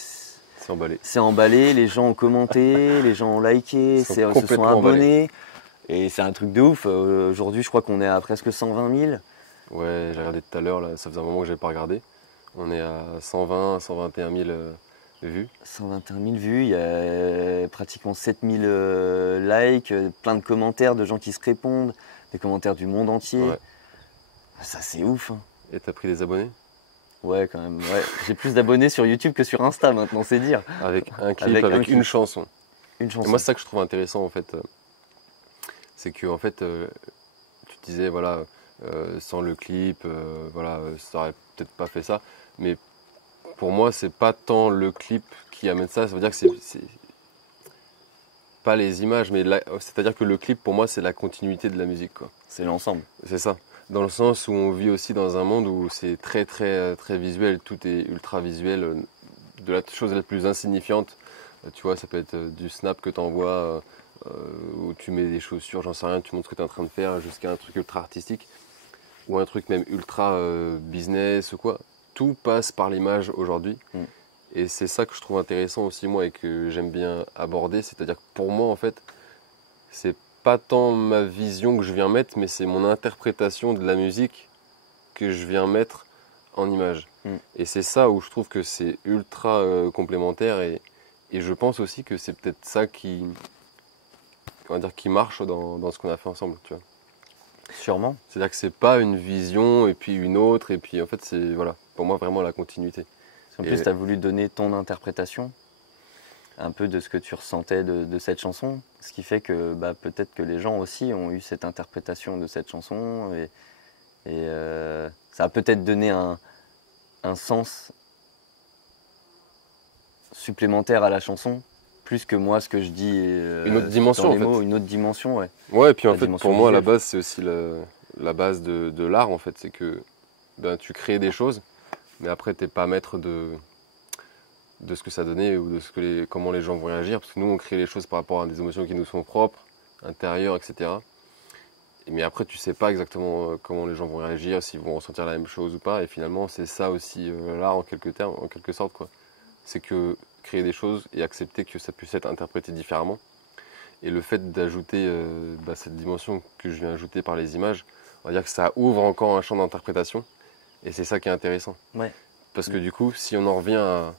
emballé, les gens ont commenté, les gens ont liké, se sont abonnés, et c'est un truc de ouf. Aujourd'hui, je crois qu'on est à presque 120 000. Ouais, j'ai regardé tout à l'heure, là, ça faisait un moment que je n'avais pas regardé. On est à 120, 121 000 vues. 121 000 vues, il y a pratiquement 7 000 likes, plein de commentaires de gens qui se répondent, des commentaires du monde entier. Ouais. Ça, c'est ouf. Hein. Et t'as pris des abonnés? Ouais, quand même. Ouais. J'ai plus d'abonnés sur YouTube que sur Insta maintenant, c'est dire. Avec un clip, Avec un avec clip. une chanson. Une Et chanson. moi, c'est ça que je trouve intéressant en fait. C'est que en fait, tu disais, voilà, sans le clip, voilà, ça aurait peut-être pas fait ça. Mais pour moi, c'est pas tant le clip qui amène ça. Ça veut dire que c'est pas les images, mais c'est-à-dire que le clip, pour moi, c'est la continuité de la musique, quoi. C'est l'ensemble. C'est ça. Dans le sens où on vit aussi dans un monde où c'est très, très, très visuel. Tout est ultra visuel. De la chose la plus insignifiante, tu vois, ça peut être du snap que tu envoies, où tu mets des chaussures, j'en sais rien, tu montres ce que tu es en train de faire, jusqu'à un truc ultra artistique, ou un truc même ultra business ou quoi. Tout passe par l'image aujourd'hui. Mm. Et c'est ça que je trouve intéressant aussi, moi, et que j'aime bien aborder. C'est-à-dire que pour moi, en fait, c'est pas tant ma vision que je viens mettre, mais c'est mon interprétation de la musique que je viens mettre en image. Mm. Et c'est ça où je trouve que c'est ultra complémentaire. Et je pense aussi que c'est peut-être ça qui, on va dire, qui marche dans ce qu'on a fait ensemble, tu vois. Sûrement. C'est-à-dire que c'est pas une vision et puis une autre, et puis en fait, c'est, voilà, pour moi, vraiment la continuité. En plus, tu as voulu donner ton interprétation, un peu de ce que tu ressentais de cette chanson, ce qui fait que bah, peut-être que les gens aussi ont eu cette interprétation de cette chanson, et ça a peut-être donné un sens supplémentaire à la chanson, plus que moi ce que je dis. Une autre dimension, dans les en fait. mots, une autre dimension, ouais. Ouais, et puis en La fait, dimension pour moi, à la visuelle. base, c'est aussi la base de l'art, en fait. C'est que ben, tu crées des choses, mais après, t'es pas maître de ce que ça donnait ou de comment les gens vont réagir. Parce que nous, on crée les choses par rapport à des émotions qui nous sont propres, intérieures, etc. Mais après, tu sais pas exactement comment les gens vont réagir, s'ils vont ressentir la même chose ou pas. Et finalement, c'est ça aussi l'art, en quelque sorte, quoi. C'est que créer des choses et accepter que ça puisse être interprété différemment. Et le fait d'ajouter cette dimension que je viens ajouter par les images, on va dire que ça ouvre encore un champ d'interprétation. Et c'est ça qui est intéressant. Ouais. Parce que du coup, si on en revient à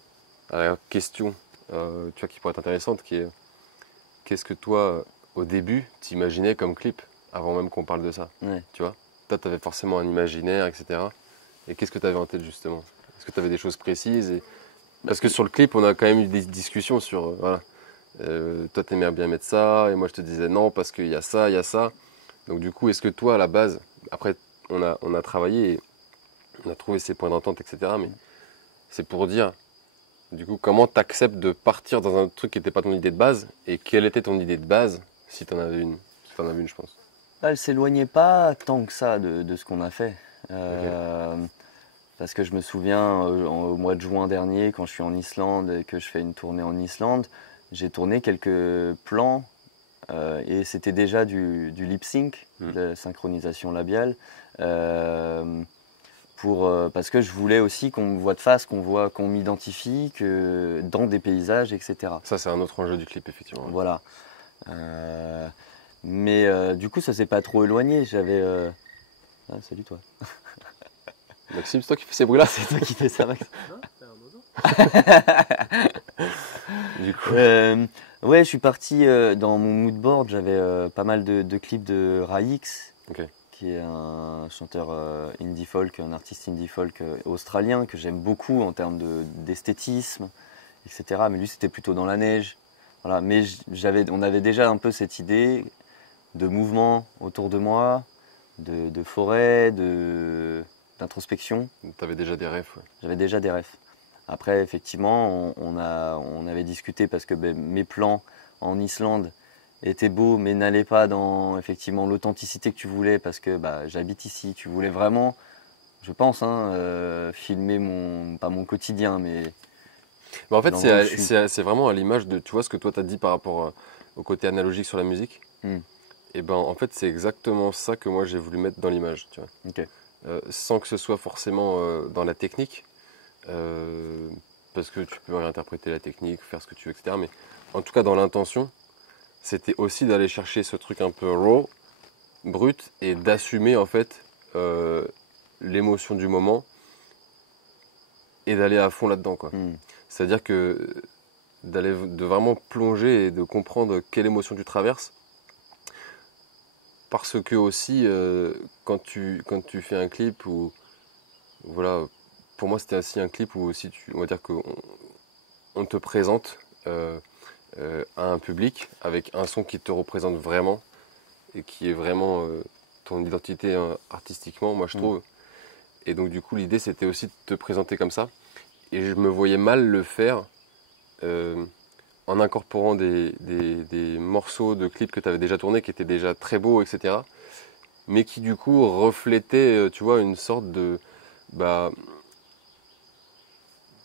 la question tu vois, qui pourrait être intéressante, qui est qu'est-ce que toi, au début, t'imaginais comme clip, avant même qu'on parle de ça, Ouais. tu vois? Toi, tu avais forcément un imaginaire, etc. Et qu'est-ce que tu avais en tête, justement? Est-ce que tu avais des choses précises Parce que sur le clip, on a quand même eu des discussions sur, voilà, toi, t'aimais bien mettre ça, et moi, je te disais non, parce qu'il y a ça, il y a ça. Donc, du coup, est-ce que toi, à la base, après, on a travaillé, et on a trouvé ces points d'entente, etc. Mais c'est pour dire, du coup, comment tu acceptes de partir dans un truc qui n'était pas ton idée de base, et quelle était ton idée de base, si tu en avais une? Si tu en avais une, je pense. Bah, elle s'éloignait pas tant que ça de ce qu'on a fait. Parce que je me souviens, au mois de juin dernier, quand je suis en Islande et que je fais une tournée en Islande, j'ai tourné quelques plans et c'était déjà du lip sync, de la synchronisation labiale, parce que je voulais aussi qu'on me voit de face, qu'on m'identifie que dans des paysages, etc. Ça, c'est un autre enjeu du clip, effectivement. Voilà. Mais du coup, ça s'est pas trop éloigné. J'avais. Ah, salut toi. Maxime, c'est toi qui fais ces bruits-là? C'est toi qui fais ça, Max. Non, c'est un oiseau. Du coup. Ouais, je suis parti dans mon mood board. J'avais pas mal de clips de Raix, Ok. qui est un chanteur indie folk, un artiste indie folk australien que j'aime beaucoup en termes d'esthétisme, etc. Mais lui, c'était plutôt dans la neige. Voilà. Mais on avait déjà un peu cette idée de mouvement autour de moi, de forêt, d'introspection. Tu avais déjà des rêves, ouais. J'avais déjà des rêves. Après, effectivement, on avait discuté parce que mes plans en Islande étaient beaux, mais n'allaient pas dans effectivement l'authenticité que tu voulais, parce que j'habite ici. Tu voulais vraiment, je pense, filmer pas mon quotidien, mais... En fait, l'endroit où je suis. c'est vraiment à l'image de, tu vois, ce que toi t'as dit par rapport au côté analogique sur la musique. Et ben, en fait, c'est exactement ça que moi j'ai voulu mettre dans l'image, tu vois. Ok. Sans que ce soit forcément dans la technique, parce que tu peux réinterpréter la technique, faire ce que tu veux, etc. Mais en tout cas, dans l'intention, c'était aussi d'aller chercher ce truc un peu raw, brut, et d'assumer en fait l'émotion du moment et d'aller à fond là-dedans, quoi. C'est-à-dire que de vraiment plonger et de comprendre quelle émotion tu traverses. Parce que aussi, quand tu fais un clip ou voilà, pour moi, c'était aussi un clip où aussi, on va dire on te présente à un public avec un son qui te représente vraiment et qui est vraiment ton identité artistiquement, moi je trouve. Et donc du coup, l'idée, c'était aussi de te présenter comme ça. Et je me voyais mal le faire en incorporant des morceaux de clips que tu avais déjà tournés, qui étaient déjà très beaux, etc. Mais qui du coup reflétaient, tu vois, une sorte de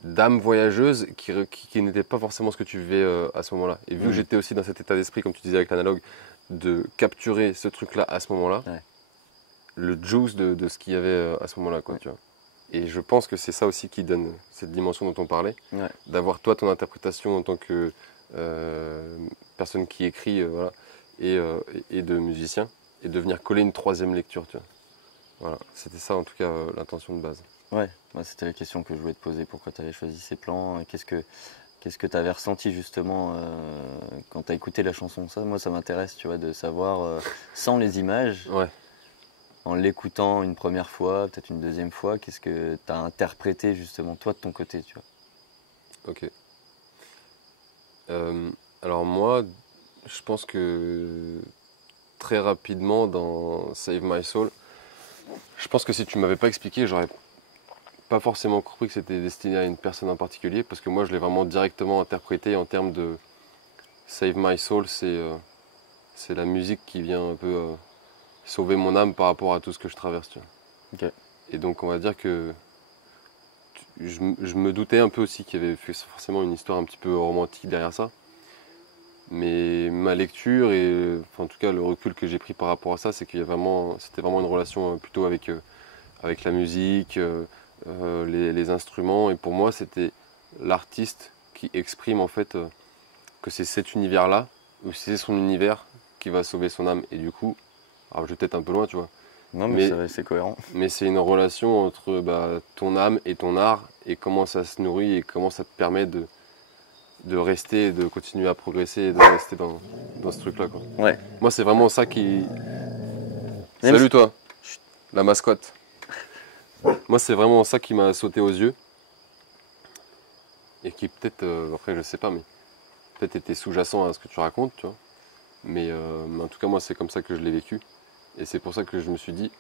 d'âme voyageuse qui n'était pas forcément ce que tu vivais à ce moment-là. Et vu que j'étais aussi dans cet état d'esprit, comme tu disais avec l'analogue, de capturer ce truc-là à ce moment-là, le juice de ce qu'il y avait à ce moment-là, quoi, tu vois. Et je pense que c'est ça aussi qui donne cette dimension dont on parlait, d'avoir toi ton interprétation en tant que personne qui écrit, voilà, et de musicien, et de venir coller une troisième lecture, tu vois. Voilà, c'était ça en tout cas l'intention de base. Ouais, c'était la question que je voulais te poser, pourquoi tu avais choisi ces plans, et qu'est-ce que tu avais ressenti justement quand tu as écouté la chanson. Ça, moi ça m'intéresse, tu vois, de savoir, sans les images, en l'écoutant une première fois, peut-être une deuxième fois, qu'est-ce que tu as interprété justement toi de ton côté, tu vois. Ok. Alors moi, je pense que très rapidement dans Save My Soul, je pense que si tu m'avais pas expliqué, j'aurais pas forcément compris que c'était destiné à une personne en particulier, parce que moi je l'ai vraiment directement interprété en termes de Save My Soul, c'est la musique qui vient un peu sauver mon âme par rapport à tout ce que je traverse, tu vois. Et donc on va dire que je me doutais un peu aussi qu'il y avait forcément une histoire un petit peu romantique derrière ça, mais ma lecture et enfin, en tout cas le recul que j'ai pris par rapport à ça, c'est qu'il y a c'était vraiment une relation plutôt avec la musique, les instruments, et pour moi c'était l'artiste qui exprime en fait que c'est cet univers-là, ou c'est son univers qui va sauver son âme. Et du coup, alors je vais peut-être un peu loin, tu vois. Non mais c'est cohérent. Mais c'est une relation entre ton âme et ton art, et comment ça se nourrit, et comment ça te permet de rester, de continuer à progresser, et de rester dans ce truc-là, quoi. Ouais. Moi c'est vraiment ça qui... Même Salut toi, la mascotte. Moi c'est vraiment ça qui m'a sauté aux yeux, et qui peut-être, après je sais pas, mais peut-être était sous-jacent à ce que tu racontes, tu vois. Mais en tout cas moi c'est comme ça que je l'ai vécu, et c'est pour ça que je me suis dit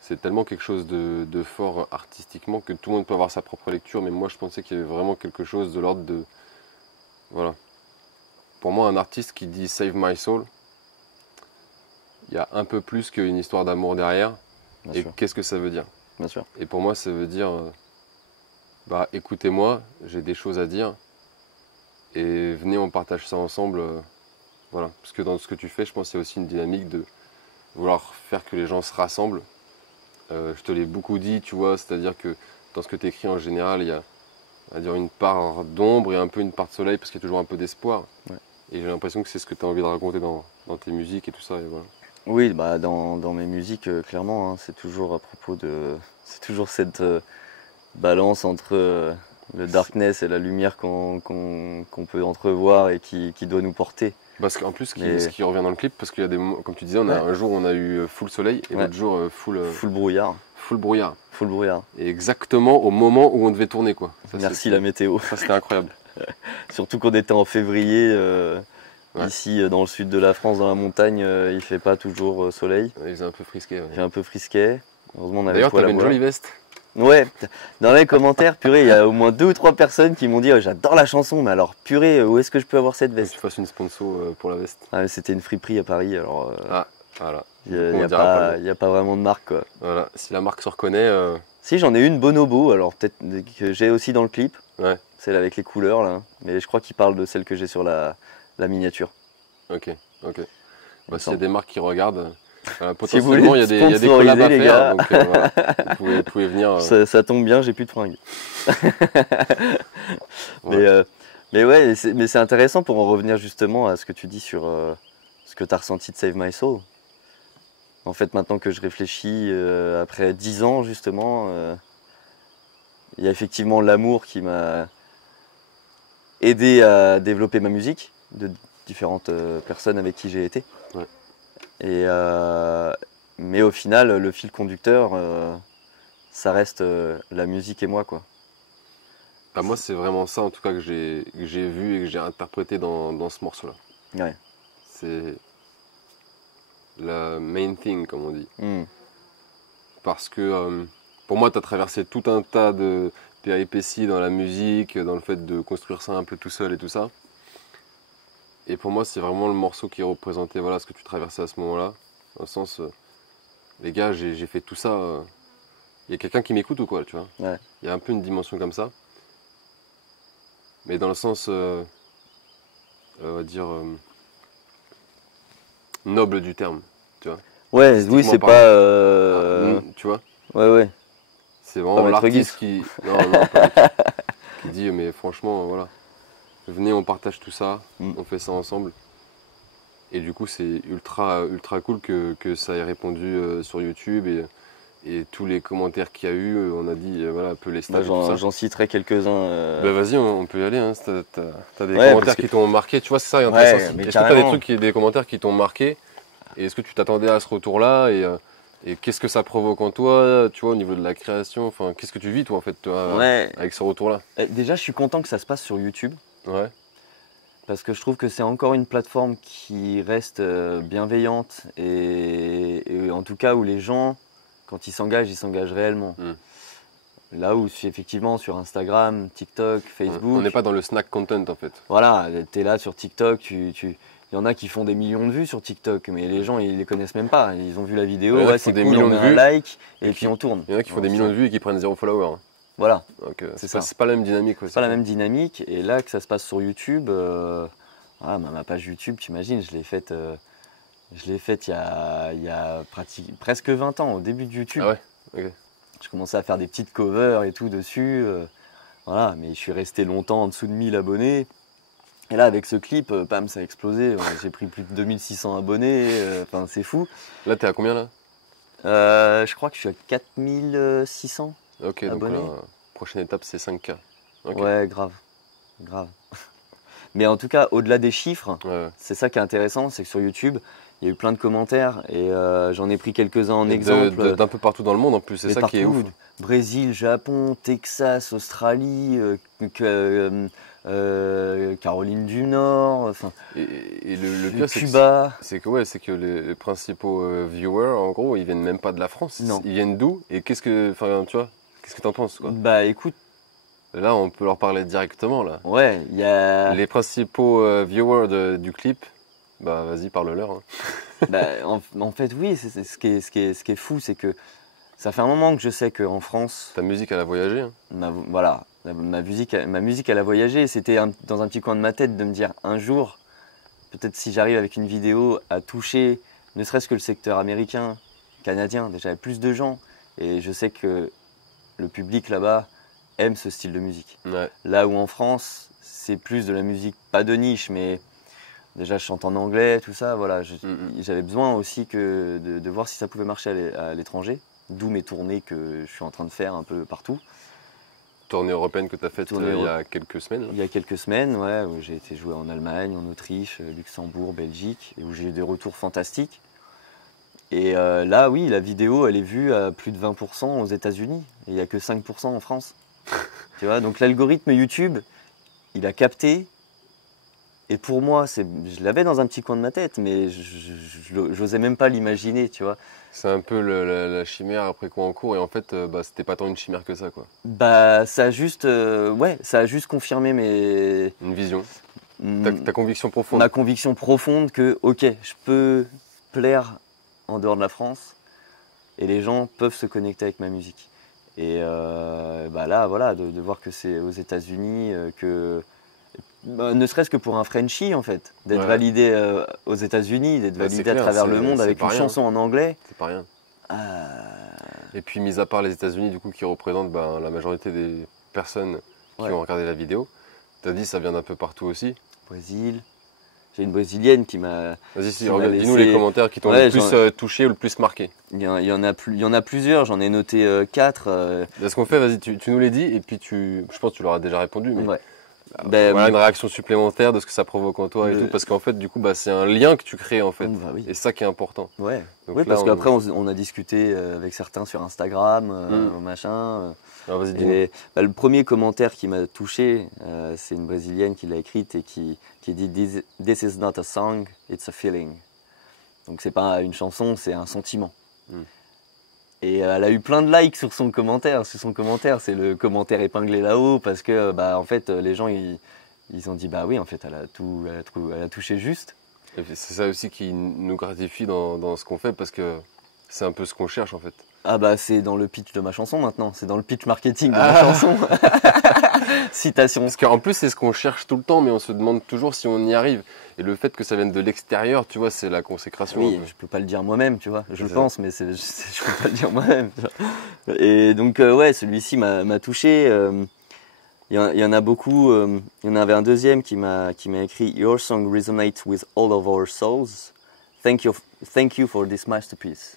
c'est tellement quelque chose de fort artistiquement que tout le monde peut avoir sa propre lecture, mais moi je pensais qu'il y avait vraiment quelque chose de l'ordre de... Voilà. Pour moi un artiste qui dit Save My Soul, il y a un peu plus qu'une histoire d'amour derrière. Bien et qu'est-ce que ça veut dire? Bien sûr. Et pour moi ça veut dire écoutez-moi, j'ai des choses à dire, et venez on partage ça ensemble. Voilà, parce que dans ce que tu fais, je pense qu'il y a aussi une dynamique de vouloir faire que les gens se rassemblent. Je te l'ai beaucoup dit, tu vois, c'est-à-dire que dans ce que tu écris en général, il y a, on va dire, une part d'ombre et un peu une part de soleil, parce qu'il y a toujours un peu d'espoir. Et j'ai l'impression que c'est ce que tu as envie de raconter dans tes musiques et tout ça. Et voilà. Oui, dans mes musiques, clairement, hein, c'est toujours à propos de... C'est toujours cette balance entre le darkness et la lumière qu'on peut entrevoir et qui doit nous porter. Parce qu'en plus, ce qui revient dans le clip, parce qu'il y a des moments, comme tu disais, un jour on a eu full soleil, et l'autre jour full brouillard. Full brouillard. Full brouillard. Et exactement au moment où on devait tourner, quoi. Ça, merci la météo. Ça c'était incroyable. Surtout qu'on était en février, ici dans le sud de la France, dans la montagne, il fait pas toujours soleil. Il faisait un peu frisquet. Il fait un peu frisquet. Heureusement on avait d'ailleurs, t'avais une jolie veste. Ouais, dans les commentaires, purée, il y a au moins 2 ou 3 personnes qui m'ont dit j'adore la chanson, mais alors purée, où est-ce que je peux avoir cette veste? Que tu fasses une sponsor pour la veste. Ah, c'était une friperie à Paris, alors voilà. Il n'y a pas vraiment de marque, quoi. Voilà, si la marque se reconnaît... Si, j'en ai une Bonobo, alors peut-être que j'ai aussi dans le clip, celle avec les couleurs là, mais je crois qu'il parle de celle que j'ai sur la miniature. Ok. Bah, s'il y a des marques qui regardent... potentiellement, il y a des collabs à faire, donc voilà, vous pouvez venir. Ça tombe bien, j'ai plus de fringues. Mais ouais, c'est intéressant pour en revenir justement à ce que tu dis sur ce que tu as ressenti de Save My Soul. En fait, maintenant que je réfléchis, après 10 ans justement, il y a effectivement l'amour qui m'a aidé à développer ma musique, de différentes personnes avec qui j'ai été. Mais au final, le fil conducteur, ça reste la musique et moi, quoi. Bah, moi, c'est vraiment ça, en tout cas, que j'ai vu et que j'ai interprété dans ce morceau-là. Ouais. C'est la main thing, comme on dit. Mm. Parce que pour moi, tu as traversé tout un tas de péripéties dans la musique, dans le fait de construire ça un peu tout seul et tout ça. Et pour moi, c'est vraiment le morceau qui représentait voilà, ce que tu traversais à ce moment-là. Dans le sens, les gars, j'ai fait tout ça. Il y a quelqu'un qui m'écoute ou quoi, tu vois. Ouais. Il y a un peu une dimension comme ça. Mais dans le sens, on va dire, noble du terme, tu vois. Ouais, oui, c'est pas... Tu vois. Ouais. C'est vraiment l'artiste qui... Non, pas du tout. Qui dit, mais franchement, voilà. Venez, on partage tout ça, on fait ça ensemble. Et du coup, c'est ultra cool que ça ait répondu sur YouTube et tous les commentaires qu'il y a eu, on a dit, voilà, un peu les stats. J'en citerai quelques-uns. Bah vas-y, on peut y aller. Hein. T'as des commentaires qui t'ont marqué, tu vois, c'est ça. Est-ce que t'as des trucs, des commentaires qui t'ont marqué? Et est-ce que tu t'attendais à ce retour-là et qu'est-ce que ça provoque en toi, tu vois, au niveau de la création? Enfin, qu'est-ce que tu vis, toi, en fait, toi, avec ce retour-là? Déjà, je suis content que ça se passe sur YouTube. Ouais. Parce que je trouve que c'est encore une plateforme qui reste bienveillante et en tout cas où les gens, quand ils s'engagent réellement. Là où effectivement sur Instagram, TikTok, Facebook... On n'est pas dans le snack content en fait. Voilà, tu es là sur TikTok, il y en a qui font des millions de vues sur TikTok, mais les gens ils les connaissent même pas. Ils ont vu la vidéo, ouais, c'est cool, on met un like et puis on tourne. Il y en a qui font des millions de vues et qui prennent 0 follower. Voilà, c'est pas la même dynamique. C'est pas la même dynamique. Et là que ça se passe sur YouTube, ma page YouTube, t'imagines, je l'ai faite il y a presque 20 ans, au début de YouTube. Ah ouais, ok. Je commençais à faire des petites covers et tout dessus. Voilà, mais je suis resté longtemps en dessous de 1000 abonnés. Et là, avec ce clip, bam, ça a explosé. J'ai pris plus de 2600 abonnés. Enfin, c'est fou. Là, t'es à combien là? Je crois que je suis à 4600 ok, abonnés. Donc la prochaine étape, c'est 5K. Okay. Ouais, grave. Mais en tout cas, au-delà des chiffres, c'est ça qui est intéressant, c'est que sur YouTube, il y a eu plein de commentaires et j'en ai pris quelques-uns en exemple. D'un peu partout dans le monde en plus, c'est ça qui est ouf. Brésil, Japon, Texas, Australie, Caroline du Nord, et le pire, Cuba. C'est que les principaux viewers, en gros, ils viennent même pas de la France. Non. Ils viennent d'où? Et qu'est-ce que t'en penses, quoi? Bah écoute. Là, on peut leur parler directement, là. Ouais, il y a... Les principaux viewers du clip, bah vas-y, parle-leur. Hein. Bah, en fait, oui, c'est ce qui est fou, c'est que ça fait un moment que je sais qu'en France... Ta musique, elle a voyagé. Hein. Ma musique, elle a voyagé. C'était dans un petit coin de ma tête de me dire, un jour, peut-être si j'arrive avec une vidéo à toucher, ne serait-ce que le secteur américain, canadien, déjà, plus de gens. Et je sais que le public là-bas aime ce style de musique. Ouais. Là où en France, c'est plus de la musique, pas de niche, mais déjà je chante en anglais, tout ça, voilà. J'avais besoin aussi de voir si ça pouvait marcher à l'étranger, d'où mes tournées que je suis en train de faire un peu partout. Tournée européenne que tu as faite il y a quelques semaines. Il y a quelques semaines, ouais, où j'ai été jouer en Allemagne, en Autriche, Luxembourg, Belgique, et où j'ai eu des retours fantastiques. Et là, oui, la vidéo, elle est vue à plus de 20% aux États-Unis, et il n'y a que 5% en France. Tu vois, donc l'algorithme YouTube, il a capté. Et pour moi, je l'avais dans un petit coin de ma tête, mais je n'osais même pas l'imaginer, tu vois. C'est un peu la chimère après quoi en cours, et en fait, c'était pas tant une chimère que ça, quoi. Bah, ça a juste confirmé une vision. Ta conviction profonde. Ma conviction profonde que, ok, je peux plaire en dehors de la France, et les gens peuvent se connecter avec ma musique. Et là, voilà, de voir que c'est aux États-Unis, ne serait-ce que pour un Frenchie, en fait, d'être validé aux États-Unis, d'être validé à travers le monde avec une chanson en anglais. C'est pas rien. Et puis, mis à part les États-Unis, du coup, qui représentent la majorité des personnes qui ont regardé la vidéo, tu as dit ça vient d'un peu partout aussi. Brésil. J'ai une Brésilienne qui m'a... Vas-y, dis-nous les commentaires qui t'ont le plus touché ou le plus marqué. Il y en a plusieurs, j'en ai noté 4. Ce qu'on fait, vas-y, tu nous les dis, et puis je pense que tu leur as déjà répondu, mais Ben, voilà, une réaction supplémentaire de ce que ça provoque en toi et tout, parce qu'en fait, du coup, bah, c'est un lien que tu crées en fait, bah oui. et c'est ça qui est important. Ouais, Donc oui, là, parce qu'après on a discuté avec certains sur Instagram, machin. Alors, vas-y, dis-nous. Et bah, le premier commentaire qui m'a touché, c'est une Brésilienne qui l'a écrite et qui dit This is not a song, it's a feeling. Donc c'est pas une chanson, c'est un sentiment. Et elle a eu plein de likes sur son commentaire. C'est le commentaire épinglé là-haut parce que bah, en fait, les gens ils ont dit bah oui, en fait, elle a touché juste. Et c'est ça aussi qui nous gratifie dans ce qu'on fait, parce que c'est un peu ce qu'on cherche en fait. Ah bah c'est dans le pitch de ma chanson maintenant, c'est dans le pitch marketing de ma chanson. Citation. Parce qu'en plus, c'est ce qu'on cherche tout le temps, mais on se demande toujours si on y arrive. Et le fait que ça vienne de l'extérieur, tu vois, c'est la consécration. Oui, je peux pas le dire moi-même, tu vois. Je le ça. pense, mais je peux pas le dire moi-même. Tu vois. Et donc, ouais, celui-ci m'a touché. Il y en a beaucoup. Il y en avait un deuxième qui m'a écrit Your song resonates with all of our souls. Thank you for this masterpiece.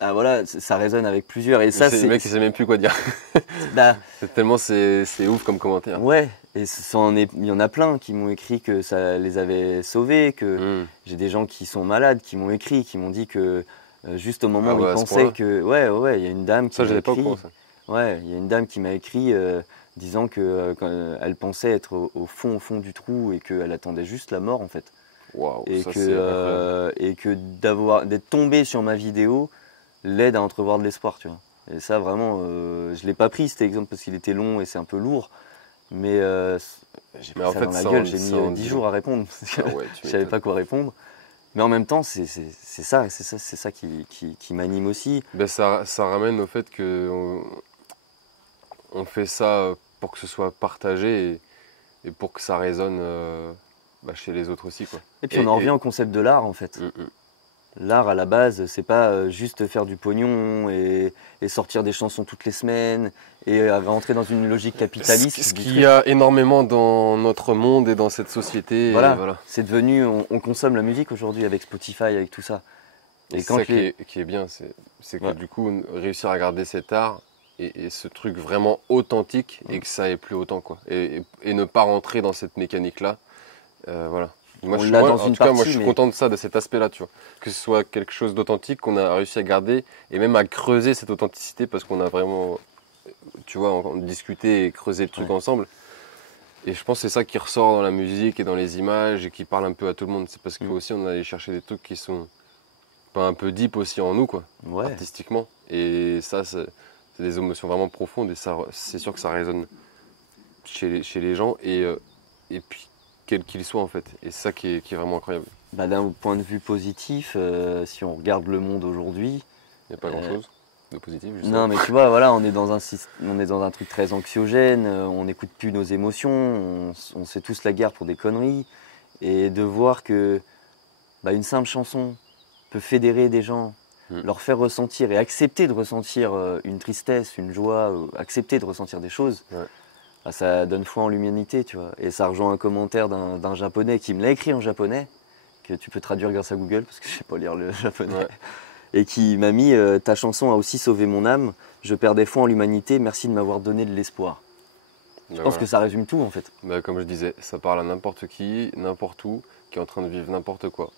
Ah voilà, ça résonne avec plusieurs. Et ça, Le mec, il sait même plus quoi dire. Bah, Tellement c'est ouf comme commentaire. ouais, et il y en a plein qui m'ont écrit que ça les avait sauvés, que j'ai des gens qui sont malades, qui m'ont écrit, qui m'ont dit que juste au moment où ils pensaient que... Ouais, il y a une dame qui m'a écrit... Pas au courant, ça. Ouais, il y a une dame qui m'a écrit disant que elle pensait être au fond du trou et qu'elle attendait juste la mort en fait. Waouh, et ça, que d'être tombé sur ma vidéo l'aide à entrevoir de l'espoir, tu vois. Et ça, vraiment, je l'ai pas pris cet exemple parce qu'il était long et c'est un peu lourd. Mais j'ai pris ça dans la gueule, j'ai mis 10 jours à répondre. Parce que je savais pas quoi répondre. Mais en même temps, c'est ça qui m'anime aussi. Ben ça ramène au fait que on fait ça pour que ce soit partagé et pour que ça résonne chez les autres aussi, quoi. Et puis on en revient au concept de l'art en fait. L'art à la base, c'est pas juste faire du pognon et sortir des chansons toutes les semaines et rentrer dans une logique capitaliste. Ce qu'il y a énormément dans notre monde et dans cette société. Voilà. C'est devenu, on consomme la musique aujourd'hui avec Spotify, avec tout ça. Et quand ça qui est bien, c'est que du coup, réussir à garder cet art et ce truc vraiment authentique et que ça ait plus autant, quoi. Et ne pas rentrer dans cette mécanique-là. Voilà. Moi, je suis content de ça, de cet aspect-là, tu vois. Que ce soit quelque chose d'authentique qu'on a réussi à garder et même à creuser cette authenticité parce qu'on a vraiment, tu vois, discuté et creusé le truc ensemble. Et je pense que c'est ça qui ressort dans la musique et dans les images et qui parle un peu à tout le monde. C'est parce que aussi on allait chercher des trucs qui sont pas un peu deep aussi en nous, quoi, artistiquement. Et ça, c'est des émotions vraiment profondes et ça, c'est sûr que ça résonne chez les gens et puis quel qu'il soit en fait. Et c'est ça qui est vraiment incroyable. Bah, d'un point de vue positif, si on regarde le monde aujourd'hui... Il n'y a pas grand-chose de positif, justement. Non, mais tu vois, voilà, on est dans un truc très anxiogène, on n'écoute plus nos émotions, on sait tous la guerre pour des conneries. Et de voir que une simple chanson peut fédérer des gens, leur faire ressentir et accepter de ressentir une tristesse, une joie, accepter de ressentir des choses... ça donne foi en l'humanité, tu vois. Et ça rejoint un commentaire d'un japonais qui me l'a écrit en japonais, que tu peux traduire grâce à Google, parce que je sais pas lire le japonais, et qui m'a mis « Ta chanson a aussi sauvé mon âme, je perdais foi en l'humanité, merci de m'avoir donné de l'espoir ». Je pense que ça résume tout, en fait. Comme je disais, ça parle à n'importe qui, n'importe où, qui est en train de vivre n'importe quoi.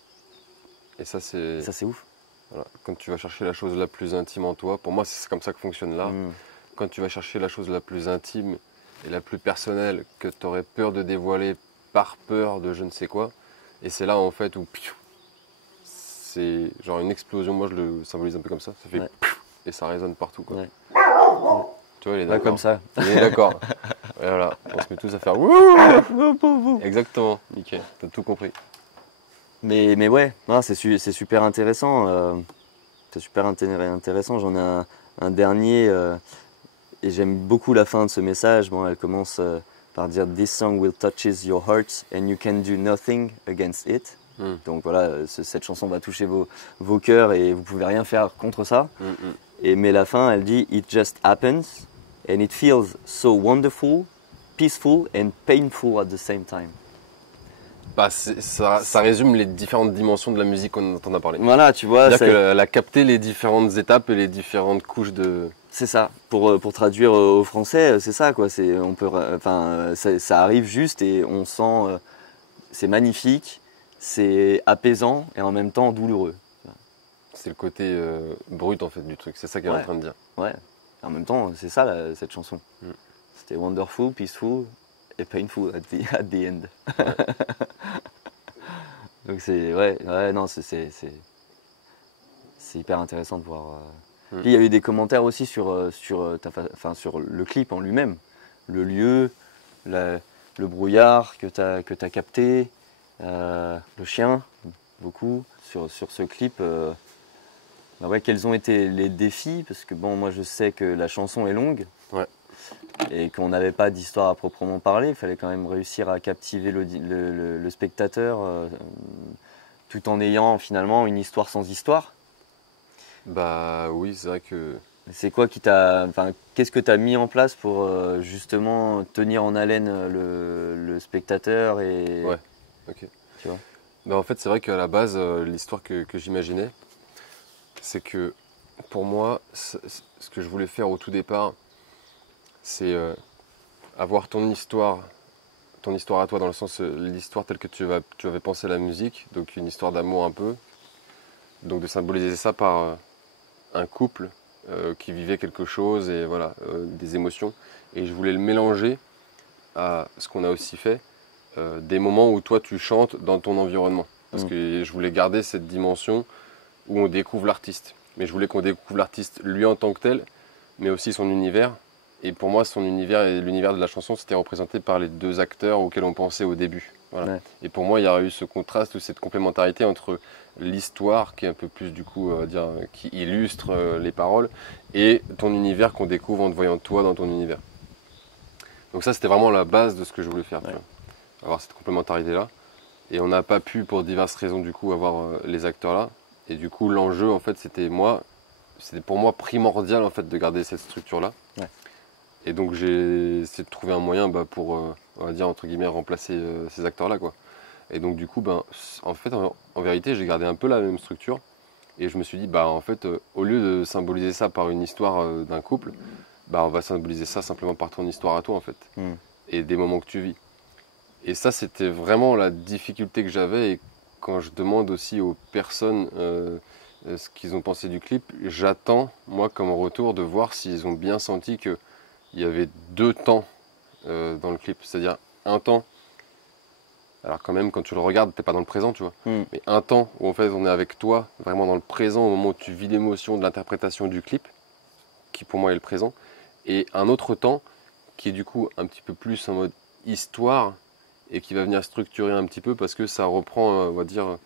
Et ça, c'est... Ça, c'est ouf. Voilà. Quand tu vas chercher la chose la plus intime en toi, pour moi, c'est comme ça que fonctionne l'art. Quand tu vas chercher la chose la plus intime et la plus personnelle que tu aurais peur de dévoiler par peur de je ne sais quoi. Et c'est là en fait où c'est genre une explosion, moi je le symbolise un peu comme ça, ça fait et ça résonne partout, quoi. Tu vois, il est d'accord. Comme ça. Il est d'accord. Et voilà, on se met tous à faire wouh. Exactement, nickel, t'as tout compris. Mais ouais, c'est super intéressant. C'est super intéressant. J'en ai un dernier... Et j'aime beaucoup la fin de ce message. Bon, elle commence par dire « This song will touches your heart and you can do nothing against it ». Donc voilà, cette chanson va toucher vos cœurs et vous ne pouvez rien faire contre ça. Mais la fin, elle dit « It just happens and it feels so wonderful, peaceful and painful at the same time ». Ça résume les différentes dimensions de la musique dont on a parlé. Voilà, tu vois. C'est-à-dire qu'elle a capté les différentes étapes et les différentes couches de C'est ça. Pour traduire au français, c'est ça, quoi. On peut, enfin, ça arrive juste et on sent, c'est magnifique, c'est apaisant et en même temps douloureux. C'est le côté brut en fait du truc, c'est ça qu'elle est en train de dire. Ouais. En même temps, c'est ça cette chanson. Mm. C'était wonderful, peaceful et painful at the end. Ouais. Donc non, c'est hyper intéressant de voir. Mm. Puis il y a eu des commentaires aussi sur le clip en lui-même, le lieu, le brouillard que tu as capté, le chien, beaucoup sur ce clip. Bah ouais, quels ont été les défis? Parce que bon, moi je sais que la chanson est longue. Ouais. Et qu'on n'avait pas d'histoire à proprement parler. Il fallait quand même réussir à captiver le spectateur tout en ayant finalement une histoire sans histoire. Bah oui, c'est vrai que... C'est quoi qu'est-ce que tu as mis en place pour justement tenir en haleine le spectateur et... Ouais, ok. Tu vois? Bah en fait, c'est vrai qu'à la base, l'histoire que j'imaginais, c'est que pour moi, ce que je voulais faire au tout départ, c'est avoir ton histoire à toi, dans le sens l'histoire telle que tu avais pensé la musique, donc une histoire d'amour un peu, donc de symboliser ça par un couple qui vivait quelque chose et voilà, des émotions, et je voulais le mélanger à ce qu'on a aussi fait, des moments où toi tu chantes dans ton environnement, parce que je voulais garder cette dimension où on découvre l'artiste, mais je voulais qu'on découvre l'artiste lui en tant que tel, mais aussi son univers. Et pour moi, son univers et l'univers de la chanson, c'était représenté par les deux acteurs auxquels on pensait au début. Voilà. Ouais. Et pour moi, il y a eu ce contraste ou cette complémentarité entre l'histoire, qui est un peu plus du coup, on va dire, qui illustre les paroles, et ton univers qu'on découvre en te voyant toi dans ton univers. Donc ça, c'était vraiment la base de ce que je voulais faire, ouais. Tu vois, avoir cette complémentarité-là. Et on n'a pas pu, pour diverses raisons, du coup, avoir les acteurs-là. Et du coup, l'enjeu, en fait, c'était pour moi primordial, en fait, de garder cette structure-là. Ouais. Et donc j'ai essayé de trouver un moyen pour, on va dire, entre guillemets, remplacer ces acteurs-là, quoi. Et donc du coup, en fait, en vérité, j'ai gardé un peu la même structure. Et je me suis dit, en fait, au lieu de symboliser ça par une histoire d'un couple, on va symboliser ça simplement par ton histoire à toi, en fait. Et des moments que tu vis. Et ça, c'était vraiment la difficulté que j'avais. Et quand je demande aussi aux personnes ce qu'ils ont pensé du clip, j'attends, moi, comme retour, de voir s'ils ont bien senti que il y avait deux temps dans le clip, c'est-à-dire un temps, alors quand même quand tu le regardes, t'es pas dans le présent, tu vois, mais un temps où en fait on est avec toi, vraiment dans le présent, au moment où tu vis l'émotion de l'interprétation du clip, qui pour moi est le présent, et un autre temps qui est du coup un petit peu plus en mode histoire, et qui va venir structurer un petit peu parce que ça reprend, on va dire,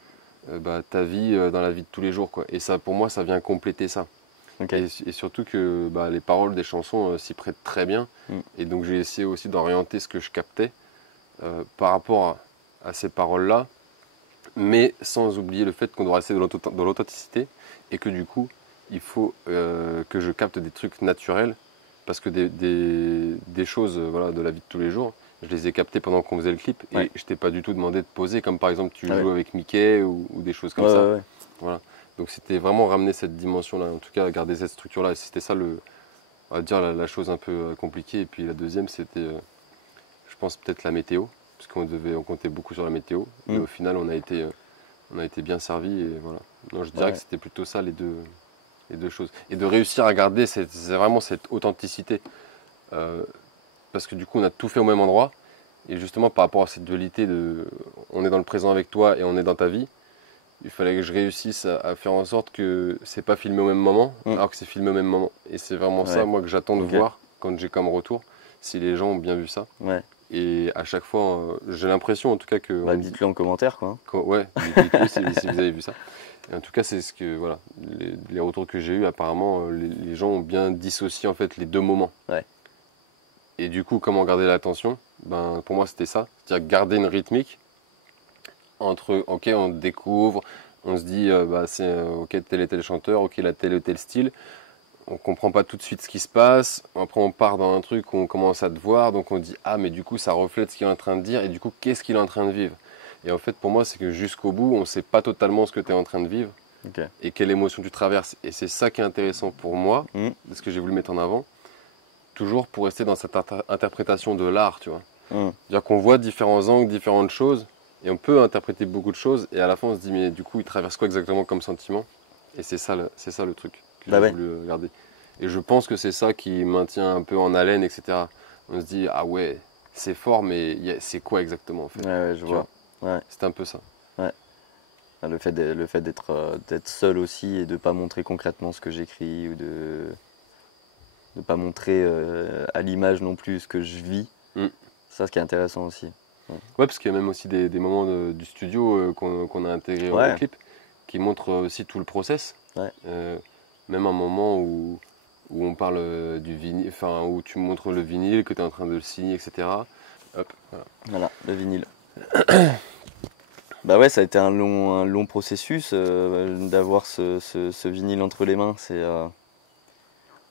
ta vie dans la vie de tous les jours, quoi. Et ça, pour moi, ça vient compléter ça. Okay. Et surtout que les paroles des chansons s'y prêtent très bien. Et donc j'ai essayé aussi d'orienter ce que je captais par rapport à ces paroles-là, mais sans oublier le fait qu'on doit rester dans l'authenticité et que du coup, il faut que je capte des trucs naturels parce que des choses de la vie de tous les jours, je les ai captées pendant qu'on faisait le clip et je t'ai pas du tout demandé de poser, comme par exemple tu joues avec Mickey ou des choses comme ça. Voilà. Donc c'était vraiment ramener cette dimension-là, en tout cas garder cette structure-là. Et c'était ça, on va dire, la chose un peu compliquée. Et puis la deuxième, c'était, je pense, peut-être la météo, parce on comptait beaucoup sur la météo. Mais au final, on a été bien servi. Et voilà. Donc je dirais que c'était plutôt ça les deux choses. Et de réussir à garder vraiment cette authenticité. Parce que du coup, on a tout fait au même endroit. Et justement, par rapport à cette dualité on est dans le présent avec toi et on est dans ta vie, il fallait que je réussisse à faire en sorte que c'est pas filmé au même moment, alors que c'est filmé au même moment. Et c'est vraiment ça, moi, que j'attends de voir quand j'ai comme retour, si les gens ont bien vu ça. Et à chaque fois, j'ai l'impression en tout cas que... dites-le en commentaire, quoi. Dites-le si vous avez vu ça. Et en tout cas, c'est ce que, voilà, les retours que j'ai eus, apparemment, les gens ont bien dissocié en fait les deux moments. Et du coup, comment garder l'attention? Pour moi, c'était ça. C'est-à-dire garder une rythmique entre, ok, on découvre, on se dit, c'est ok, tel et tel chanteur, ok, là, tel et tel style. On comprend pas tout de suite ce qui se passe. Après, on part dans un truc où on commence à te voir, donc on dit, ah, mais du coup, ça reflète ce qu'il est en train de dire, et du coup, qu'est-ce qu'il est en train de vivre? Et en fait, pour moi, c'est que jusqu'au bout, on sait pas totalement ce que tu es en train de vivre. Ok. et quelle émotion tu traverses. Et c'est ça qui est intéressant pour moi, de ce que j'ai voulu mettre en avant, toujours pour rester dans cette interprétation de l'art, tu vois. C'est-à-dire qu'on voit différents angles, différentes choses, et on peut interpréter beaucoup de choses, et à la fin on se dit, mais du coup, il traverse quoi exactement comme sentiment? Et c'est ça le truc que j'ai voulu garder. Et je pense que c'est ça qui maintient un peu en haleine, etc. On se dit, ah ouais, c'est fort, mais c'est quoi exactement en fait? Ouais, je vois. Ouais. C'est un peu ça. Ouais. Le fait d'être seul aussi et de ne pas montrer concrètement ce que j'écris ou de ne pas montrer à l'image non plus ce que je vis. Ça, ce qui est intéressant aussi. Ouais, parce qu'il y a même aussi des moments du studio qu'on a intégré au clip qui montrent aussi tout le process. Ouais. Même un moment où on parle du vinyle, enfin où tu montres le vinyle, que tu es en train de le signer, etc. Hop, voilà. Voilà, le vinyle. Bah ouais, ça a été un long processus d'avoir ce vinyle entre les mains.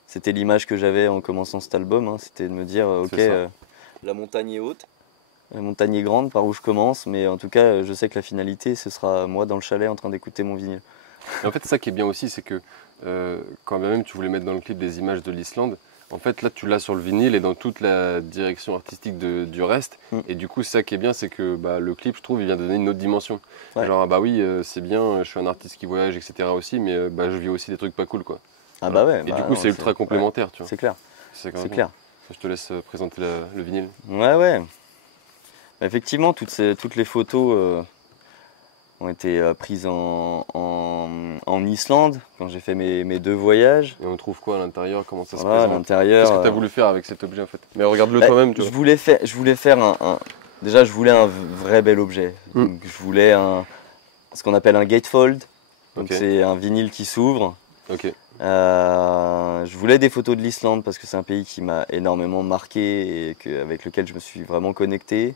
C'était l'image que j'avais en commençant cet album. Hein. C'était de me dire, ok, la montagne est haute, la montagne est grande, par où je commence, mais en tout cas, je sais que la finalité, ce sera moi dans le chalet en train d'écouter mon vinyle. Et en fait, ça qui est bien aussi, c'est que quand même tu voulais mettre dans le clip des images de l'Islande, en fait là tu l'as sur le vinyle et dans toute la direction artistique du reste. Et du coup, ça qui est bien, c'est que le clip, je trouve, il vient donner une autre dimension. Ouais. Genre, bah oui, c'est bien, je suis un artiste qui voyage, etc. aussi, mais je vis aussi des trucs pas cool, quoi. Ah bah ouais. Et du coup, c'est ultra complémentaire, tu vois. C'est clair. C'est clair. Je te laisse présenter le vinyle. Ouais. Effectivement, toutes les photos ont été prises en Islande quand j'ai fait mes 2 voyages. Et on trouve quoi à l'intérieur? Comment ça se présente? À l'intérieur. Qu'est-ce que tu as voulu faire avec cet objet en fait? Mais regarde-le toi-même, tu vois. Je voulais faire déjà, je voulais un vrai bel objet. Donc, je voulais ce qu'on appelle un gatefold. Donc c'est un vinyle qui s'ouvre. Ok. Je voulais des photos de l'Islande parce que c'est un pays qui m'a énormément marqué et avec lequel je me suis vraiment connecté.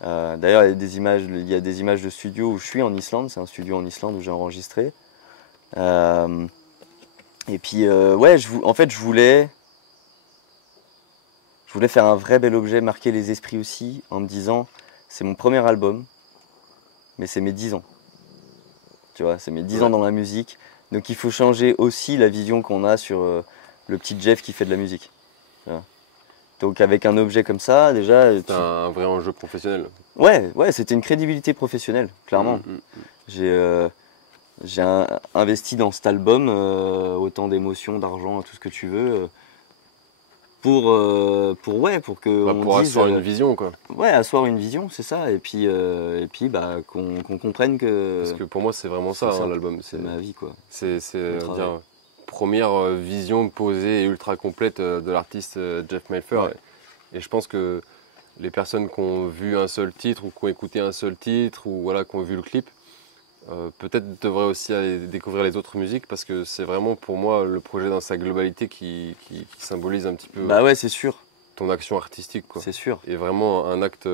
D'ailleurs, il y a des images de studio où je suis en Islande. C'est un studio en Islande où j'ai enregistré. Et puis, en fait, je voulais faire un vrai bel objet, marquer les esprits aussi, en me disant, c'est mon premier album, mais c'est mes 10 ans. Tu vois, c'est mes 10 ans dans la musique. Donc il faut changer aussi la vision qu'on a sur le petit Jeff qui fait de la musique. Tu vois. Donc avec un objet comme ça, déjà... C'est un vrai enjeu professionnel. Ouais, c'était une crédibilité professionnelle, clairement. J'ai investi dans cet album autant d'émotions, d'argent, tout ce que tu veux, pour que pour asseoir une vision, quoi. Ouais, asseoir une vision, c'est ça. Et puis qu'on comprenne que... Parce que pour moi, c'est vraiment ça, l'album. C'est ma vie, quoi. C'est première vision posée et ultra complète de l'artiste Jeff Mayfair. Ouais. Et je pense que les personnes qui ont vu un seul titre ou qui ont écouté un seul titre ou voilà, qui ont vu le clip, peut-être devraient aussi aller découvrir les autres musiques parce que c'est vraiment pour moi le projet dans sa globalité qui symbolise un petit peu c'est sûr. Ton action artistique, quoi. C'est sûr. Et vraiment un acte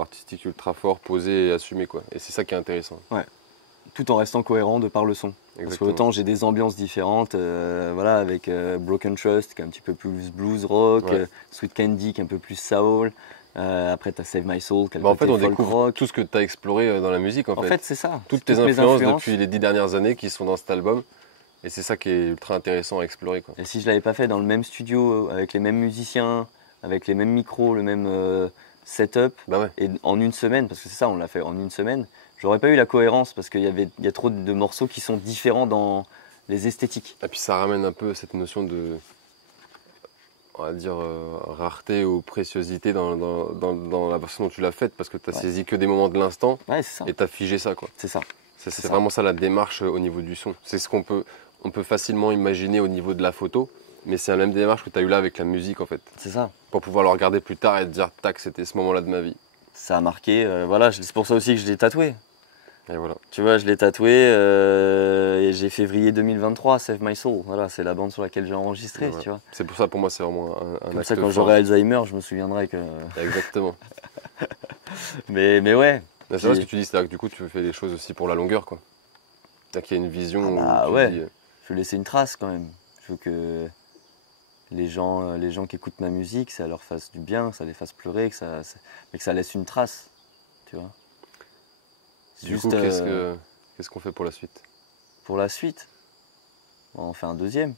artistique ultra fort, posé et assumé, quoi. Et c'est ça qui est intéressant. Ouais. Tout en restant cohérent de par le son. Exactement. Parce qu'autant j'ai des ambiances différentes, avec Broken Trust qui est un petit peu plus blues rock, Sweet Candy qui est un peu plus soul, après tu as Save My Soul qui est en fait on folk découvre rock. Tout ce que tu as exploré dans la musique en fait. C'est ça. Toutes tes influences depuis les 10 dernières années qui sont dans cet album. Et c'est ça qui est ultra intéressant à explorer, quoi. Et si je l'avais pas fait dans le même studio, avec les mêmes musiciens, avec les mêmes micros, le même setup, et en une semaine, parce que c'est ça, on l'a fait en une semaine, j'aurais pas eu la cohérence parce qu'il y a trop de morceaux qui sont différents dans les esthétiques. Et puis ça ramène un peu cette notion de, on va dire, rareté ou préciosité dans la façon dont tu l'as faite parce que tu as saisi que des moments de l'instant et tu as figé ça, quoi. C'est ça. C'est vraiment ça la démarche au niveau du son. C'est ce qu'on peut facilement imaginer au niveau de la photo, mais c'est la même démarche que tu as eu là avec la musique en fait. C'est ça. Pour pouvoir le regarder plus tard et te dire, tac, c'était ce moment-là de ma vie. Ça a marqué, c'est pour ça aussi que je l'ai tatoué. Et voilà. Tu vois, je l'ai tatoué et j'ai février 2023, Save My Soul. Voilà, c'est la bande sur laquelle j'ai enregistré, tu vois. C'est pour ça, pour moi, c'est vraiment un comme acte ça, quand fort. j'aurai Alzheimer, je me souviendrai que... Exactement. mais ouais. C'est vrai ce que tu dis, c'est-à-dire que du coup, tu fais des choses aussi pour la longueur, quoi. C'est-à-dire qu'il y a une vision je veux laisser une trace quand même. Je veux que les gens qui écoutent ma musique, ça leur fasse du bien, que ça les fasse pleurer, mais que ça laisse une trace, tu vois. Du coup, qu'est-ce qu'on fait pour la suite? pour la suite. On en fait un deuxième.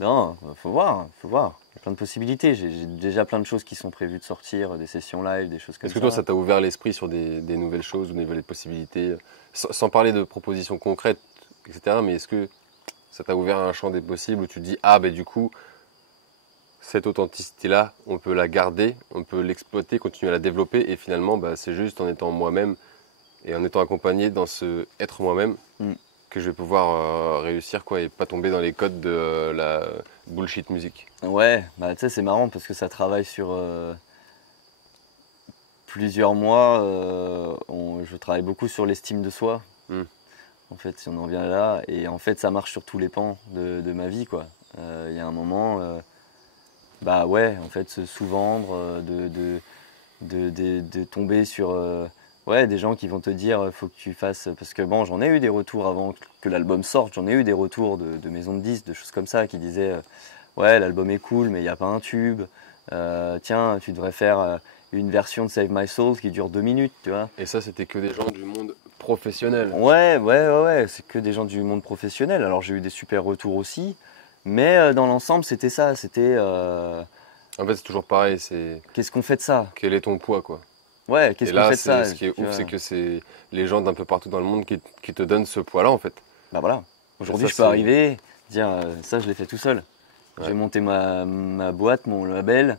Non, faut voir, faut voir. Il y a plein de possibilités. J'ai déjà plein de choses qui sont prévues de sortir, des sessions live, des choses comme Est-ce ça. que toi, ça t'a ouvert l'esprit sur des nouvelles choses ou des nouvelles possibilités, sans parler de propositions concrètes, etc. Mais est-ce que ça t'a ouvert un champ des possibles où tu te dis, ah ben du coup, cette authenticité-là, on peut la garder, on peut l'exploiter, continuer à la développer, et finalement, bah, c'est juste en étant moi-même et en étant accompagné dans ce être moi-même que je vais pouvoir réussir, quoi, et pas tomber dans les codes de la bullshit musique. Ouais, bah tu sais, c'est marrant parce que ça travaille sur plusieurs mois. Je travaille beaucoup sur l'estime de soi. En fait, si on en vient là, et en fait, ça marche sur tous les pans de ma vie, quoi. Il y a un moment, bah ouais, en fait, se sous-vendre, de tomber sur ouais, des gens qui vont te dire faut que tu fasses. Parce que bon, j'en ai eu des retours avant que l'album sorte, j'en ai eu des retours de maisons de disques, de choses comme ça, qui disaient ouais, l'album est cool, mais il n'y a pas un tube. Tiens, tu devrais faire une version de Save My Soul qui dure 2 minutes, tu vois. Et ça, c'était que des gens du monde professionnel. Ouais, c'est que des gens du monde professionnel. Alors j'ai eu des super retours aussi, mais dans l'ensemble, c'était ça. C'était En fait, c'est toujours pareil, c'est qu'est-ce qu'on fait de ça? quel est ton poids, quoi. Ouais, qu'est-ce Et qu'on là, fait de ça? ce qui est Tu ouf, vois. c'est que c'est les gens d'un peu partout dans le monde qui te donnent ce poids-là, en fait. Bah voilà. Aujourd'hui, ça, je peux c'est- arriver, dire ça, je l'ai fait tout seul. Ouais. J'ai monté ma boîte, mon label.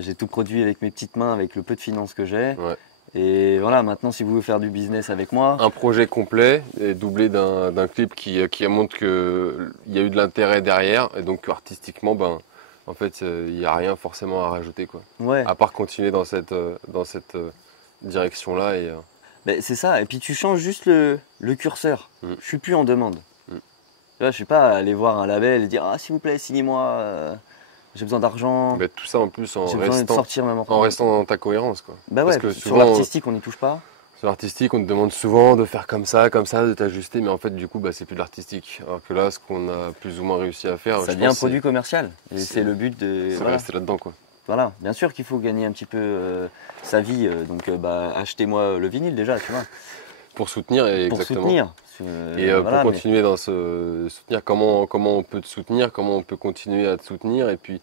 J'ai tout produit avec mes petites mains, avec le peu de finances que j'ai. Ouais. Et voilà, maintenant, si vous voulez faire du business avec moi, Un projet complet et doublé d'un clip qui montre qu'il y a eu de l'intérêt derrière, et donc artistiquement, ben, en fait, il n'y a rien forcément à rajouter, quoi. ouais, À part continuer dans cette direction-là. Et, ben, c'est ça. Et puis tu changes juste le curseur. Je suis plus en demande. Mm. Tu vois, je suis pas aller voir un label et dire ah s'il vous plaît, signez-moi, j'ai besoin d'argent, ben, tout ça en plus j'ai besoin de sortir même en restant dans ta cohérence, quoi. Bah Parce ouais, que sur souvent, l'artistique, on n'y touche pas. sur l'artistique, on te demande souvent de faire comme ça, de t'ajuster, mais en fait, du coup, bah, c'est plus de l'artistique. Alors que là, ce qu'on a plus ou moins réussi à faire, Ça je devient un pense, produit commercial. Et c'est- c'est le but de. c'est Voilà. rester là-dedans, quoi. Voilà. Bien sûr qu'il faut gagner un petit peu sa vie. Donc, bah, achetez-moi le vinyle déjà, tu vois. Pour soutenir, Pour exactement. soutenir. Et Voilà, pour mais- continuer dans ce soutenir, comment on peut te soutenir, comment on peut continuer à te soutenir, et puis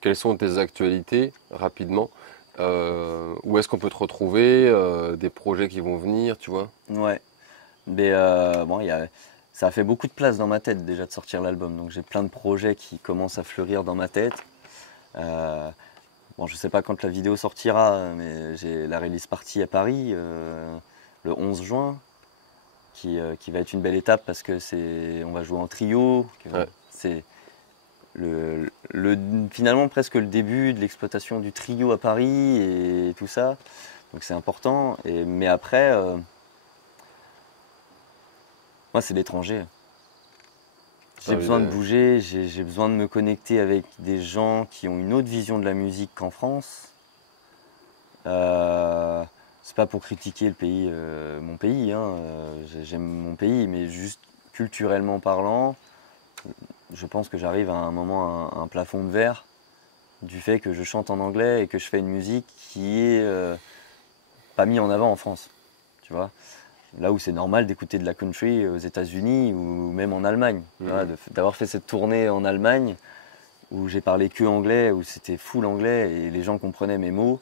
quelles sont tes actualités rapidement, où est-ce qu'on peut te retrouver, des projets qui vont venir, tu vois. Ouais. Mais bon, ça a fait beaucoup de place dans ma tête déjà de sortir l'album. Donc j'ai plein de projets qui commencent à fleurir dans ma tête. Bon, je sais pas quand la vidéo sortira, mais j'ai la release party à Paris le 11 juin, qui va être une belle étape parce que on va jouer en trio. Ouais. C'est finalement presque le début de l'exploitation du trio à Paris et tout ça. Donc c'est important. Mais après, moi c'est l'étranger. J'ai besoin de bouger, j'ai besoin de me connecter avec des gens qui ont une autre vision de la musique qu'en France. C'est pas pour critiquer le pays, mon pays, hein. J'aime mon pays, mais juste culturellement parlant, je pense que j'arrive à un moment à un plafond de verre du fait que je chante en anglais et que je fais une musique qui est pas mise en avant en France, tu vois. Là où c'est normal d'écouter de la country aux États-Unis ou même en Allemagne. Voilà, d'avoir fait cette tournée en Allemagne où j'ai parlé que anglais, où c'était full anglais et les gens comprenaient mes mots.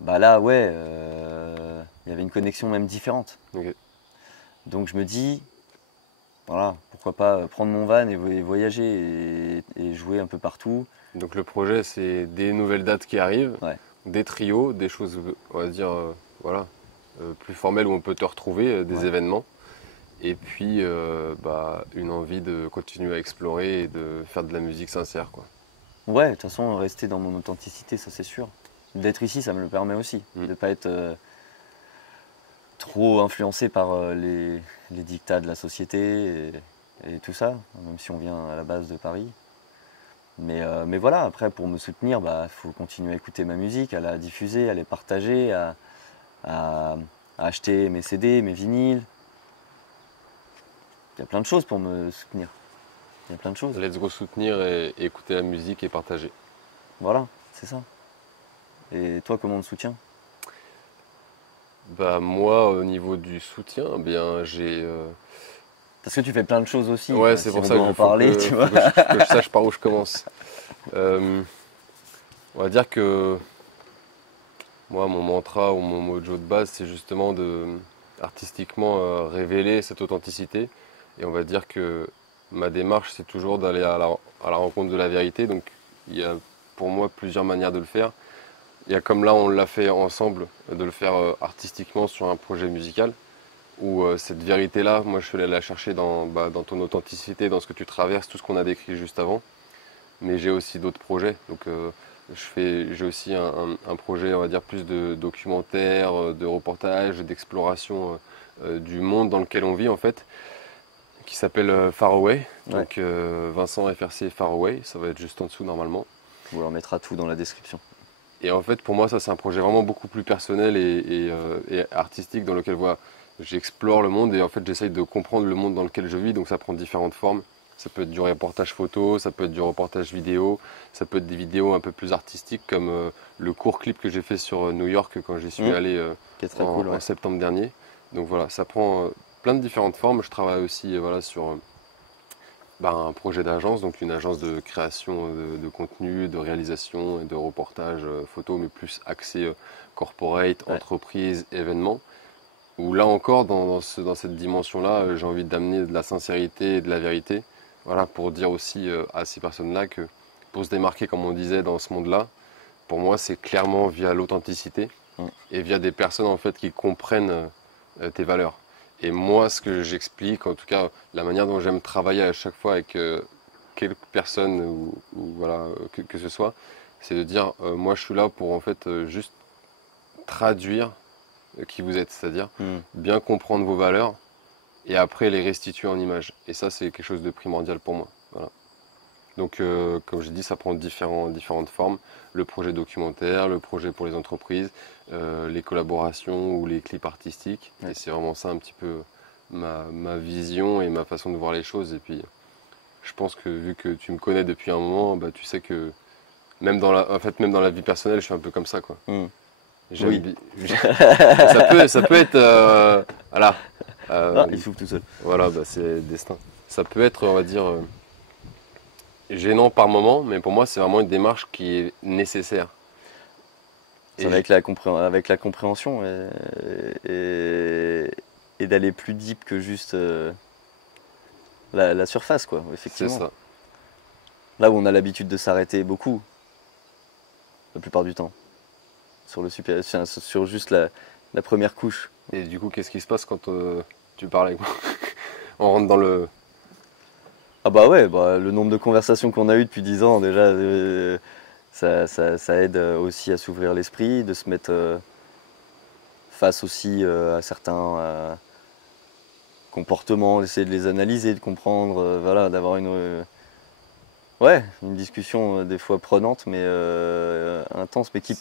Bah là, ouais, il y avait une connexion même différente. Ok. Donc je me dis, voilà, pourquoi pas prendre mon van et voyager et jouer un peu partout. Donc le projet, c'est des nouvelles dates qui arrivent, Ouais. des trios, des choses, on va dire, voilà, plus formelles où on peut te retrouver, des événements. Et puis, bah, une envie de continuer à explorer et de faire de la musique sincère, quoi. Ouais, de toute façon, rester dans mon authenticité, ça c'est sûr. D'être ici, ça me le permet aussi. De ne pas être trop influencé par les dictats de la société et tout ça, même si on vient à la base de Paris. Mais voilà, après, pour me soutenir, bah, faut continuer à écouter ma musique, à la diffuser, à les partager, à acheter mes CD, mes vinyles. Il y a plein de choses pour me soutenir. Il y a plein de choses. Let's go soutenir et écouter la musique et partager. Voilà, c'est ça. Et toi, comment on te soutient? Bah moi, au niveau du soutien, eh bien Parce que tu fais plein de choses aussi. Ouais, si c'est pour on ça doit que en faut parler, que, tu faut vois. que je sache par où je commence. On va dire que moi, mon mantra ou mon mojo de base, c'est justement de artistiquement révéler cette authenticité. Et on va dire que ma démarche, c'est toujours d'aller à la rencontre de la vérité. Donc il y a pour moi plusieurs manières de le faire. Il y a comme là, on l'a fait ensemble, de le faire artistiquement sur un projet musical, où cette vérité-là, moi je suis allé la chercher dans ton authenticité, dans ce que tu traverses, tout ce qu'on a décrit juste avant. Mais j'ai aussi d'autres projets. Donc j'ai aussi un projet, on va dire, plus de documentaire, de reportage, d'exploration du monde dans lequel on vit en fait, qui s'appelle Far Away. Ouais. Donc Vincent FRC Far Away, ça va être juste en dessous normalement. On leur mettra tout dans la description. Et en fait, pour moi, ça c'est un projet vraiment beaucoup plus personnel et artistique dans lequel voilà, j'explore le monde et en fait j'essaye de comprendre le monde dans lequel je vis. Donc ça prend différentes formes. Ça peut être du reportage photo, ça peut être du reportage vidéo, ça peut être des vidéos un peu plus artistiques comme le court clip que j'ai fait sur New York quand j'y suis allé Qui est très cool, ouais. en septembre dernier. Donc voilà, ça prend plein de différentes formes. Je travaille aussi voilà, sur un projet d'agence, donc une agence de création de contenu, de réalisation et de reportage photo, mais plus axé corporate, Ouais. entreprise, événement. Où là encore, dans cette dimension-là, j'ai envie d'amener de la sincérité et de la vérité. Voilà, pour dire aussi à ces personnes-là que pour se démarquer, comme on disait, dans ce monde-là, pour moi, c'est clairement via l'authenticité et via des personnes en fait qui comprennent tes valeurs. Et moi, ce que j'explique, en tout cas, la manière dont j'aime travailler à chaque fois avec quelques personnes ou voilà que ce soit, c'est de dire, moi, je suis là pour en fait juste traduire qui vous êtes, c'est-à-dire bien comprendre vos valeurs et après les restituer en images. Et ça, c'est quelque chose de primordial pour moi. Voilà. Donc, comme j'ai dit, ça prend différentes formes. Le projet documentaire, le projet pour les entreprises, les collaborations ou les clips artistiques. Ouais. Et c'est vraiment ça un petit peu ma vision et ma façon de voir les choses. Et puis, je pense que vu que tu me connais depuis un moment, bah, tu sais que même dans la vie personnelle, je suis un peu comme ça, quoi. J'aime Oui. ça peut être voilà. Il souffle tout seul. Voilà, bah, c'est le destin. Ça peut être, on va dire, gênant par moment, mais pour moi, c'est vraiment une démarche qui est nécessaire. C'est avec la compréhension et d'aller plus deep que juste la surface, quoi, C'est effectivement. ça. Là où on a l'habitude de s'arrêter beaucoup, la plupart du temps, sur juste la première couche. Et du coup, qu'est-ce qui se passe quand tu parles avec moi? On rentre dans le... Ah bah ouais, le nombre de conversations qu'on a eues depuis 10 ans déjà, ça aide aussi à s'ouvrir l'esprit, de se mettre face aussi à certains comportements, d'essayer de les analyser, de comprendre, voilà, d'avoir une discussion des fois prenante mais intense, mais qui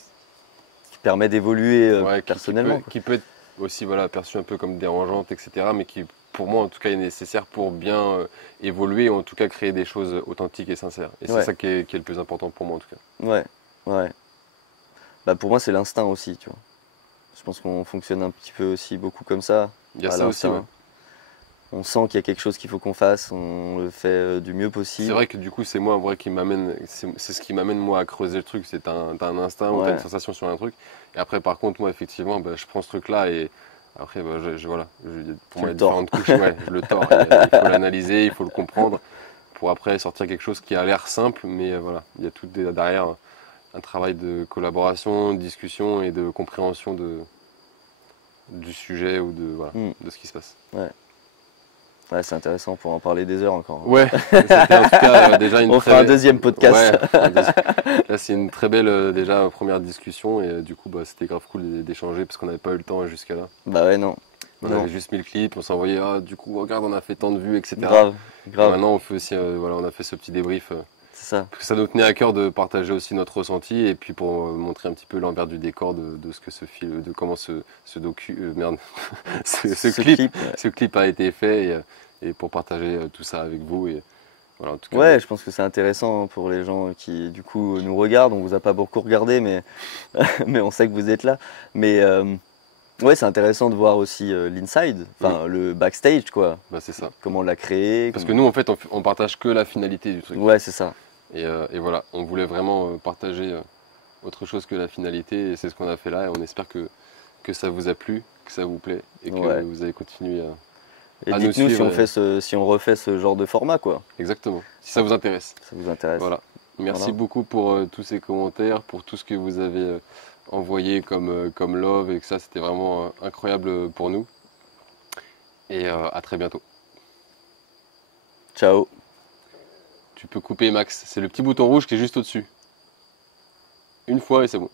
permet d'évoluer Ouais, personnellement. qui peut être aussi voilà, perçue un peu comme dérangeante, etc. Mais qui, pour moi, en tout cas, est nécessaire pour bien évoluer, ou en tout cas créer des choses authentiques et sincères. Et c'est Ouais. ça qui est le plus important pour moi, en tout cas. Ouais. Bah pour moi, c'est l'instinct aussi, tu vois. Je pense qu'on fonctionne un petit peu aussi beaucoup comme ça. Il y a à ça aussi, l'instinct. ouais. On sent qu'il y a quelque chose qu'il faut qu'on fasse, on le fait du mieux possible. C'est vrai que du coup, c'est moi en vrai qui m'amène, c'est ce qui m'amène moi à creuser le truc. C'est t'as un instinct ou t'as une sensation sur un truc. Et après, par contre, moi, effectivement, bah, je prends ce truc-là et après, bah, voilà. Pour moi, il y a différentes couches. Ouais, je le tords. Il faut l'analyser, il faut le comprendre pour après sortir quelque chose qui a l'air simple, mais voilà, il y a tout derrière un travail de collaboration, de discussion et de compréhension du sujet ou de ce qui se passe. Ouais, c'est intéressant pour en parler des heures encore. Ouais, c'était en tout cas déjà une On fera un deuxième podcast. Ouais, là c'est une très belle déjà première discussion et du coup bah, c'était grave cool d'échanger parce qu'on n'avait pas eu le temps jusqu'à là. Bah ouais, non. On avait juste mis le clip, on s'envoyait du coup regarde on a fait tant de vues, etc. Grave. Et maintenant on fait aussi voilà, on a fait ce petit débrief C'est ça. parce que ça nous tenait à cœur de partager aussi notre ressenti et puis pour montrer un petit peu l'envers du décor de ce que ce film, de comment ce clip a été fait et pour partager tout ça avec vous et voilà, en tout cas, Ouais, je pense que c'est intéressant pour les gens qui du coup nous regardent. On vous a pas beaucoup regardé, mais mais on sait que vous êtes là. Mais Ouais, c'est intéressant de voir aussi l'inside, enfin le backstage quoi. Bah, c'est ça. Comment on l'a créé. Parce que nous, en fait, on partage que la finalité du truc. Ouais, c'est ça. Et voilà, on voulait vraiment partager autre chose que la finalité, et c'est ce qu'on a fait là, et on espère que ça vous a plu, que ça vous plaît, et que Ouais. vous avez continué Et à nous dites-nous si suivre. si on refait ce genre de format quoi. Exactement, si ça vous intéresse. Ça vous intéresse. Voilà. Merci Voilà. beaucoup pour tous ces commentaires, pour tout ce que vous avez envoyé comme love, et que ça, c'était vraiment incroyable pour nous. Et à très bientôt. Ciao. Tu peux couper Max, c'est le petit bouton rouge qui est juste au-dessus. Une fois et c'est bon.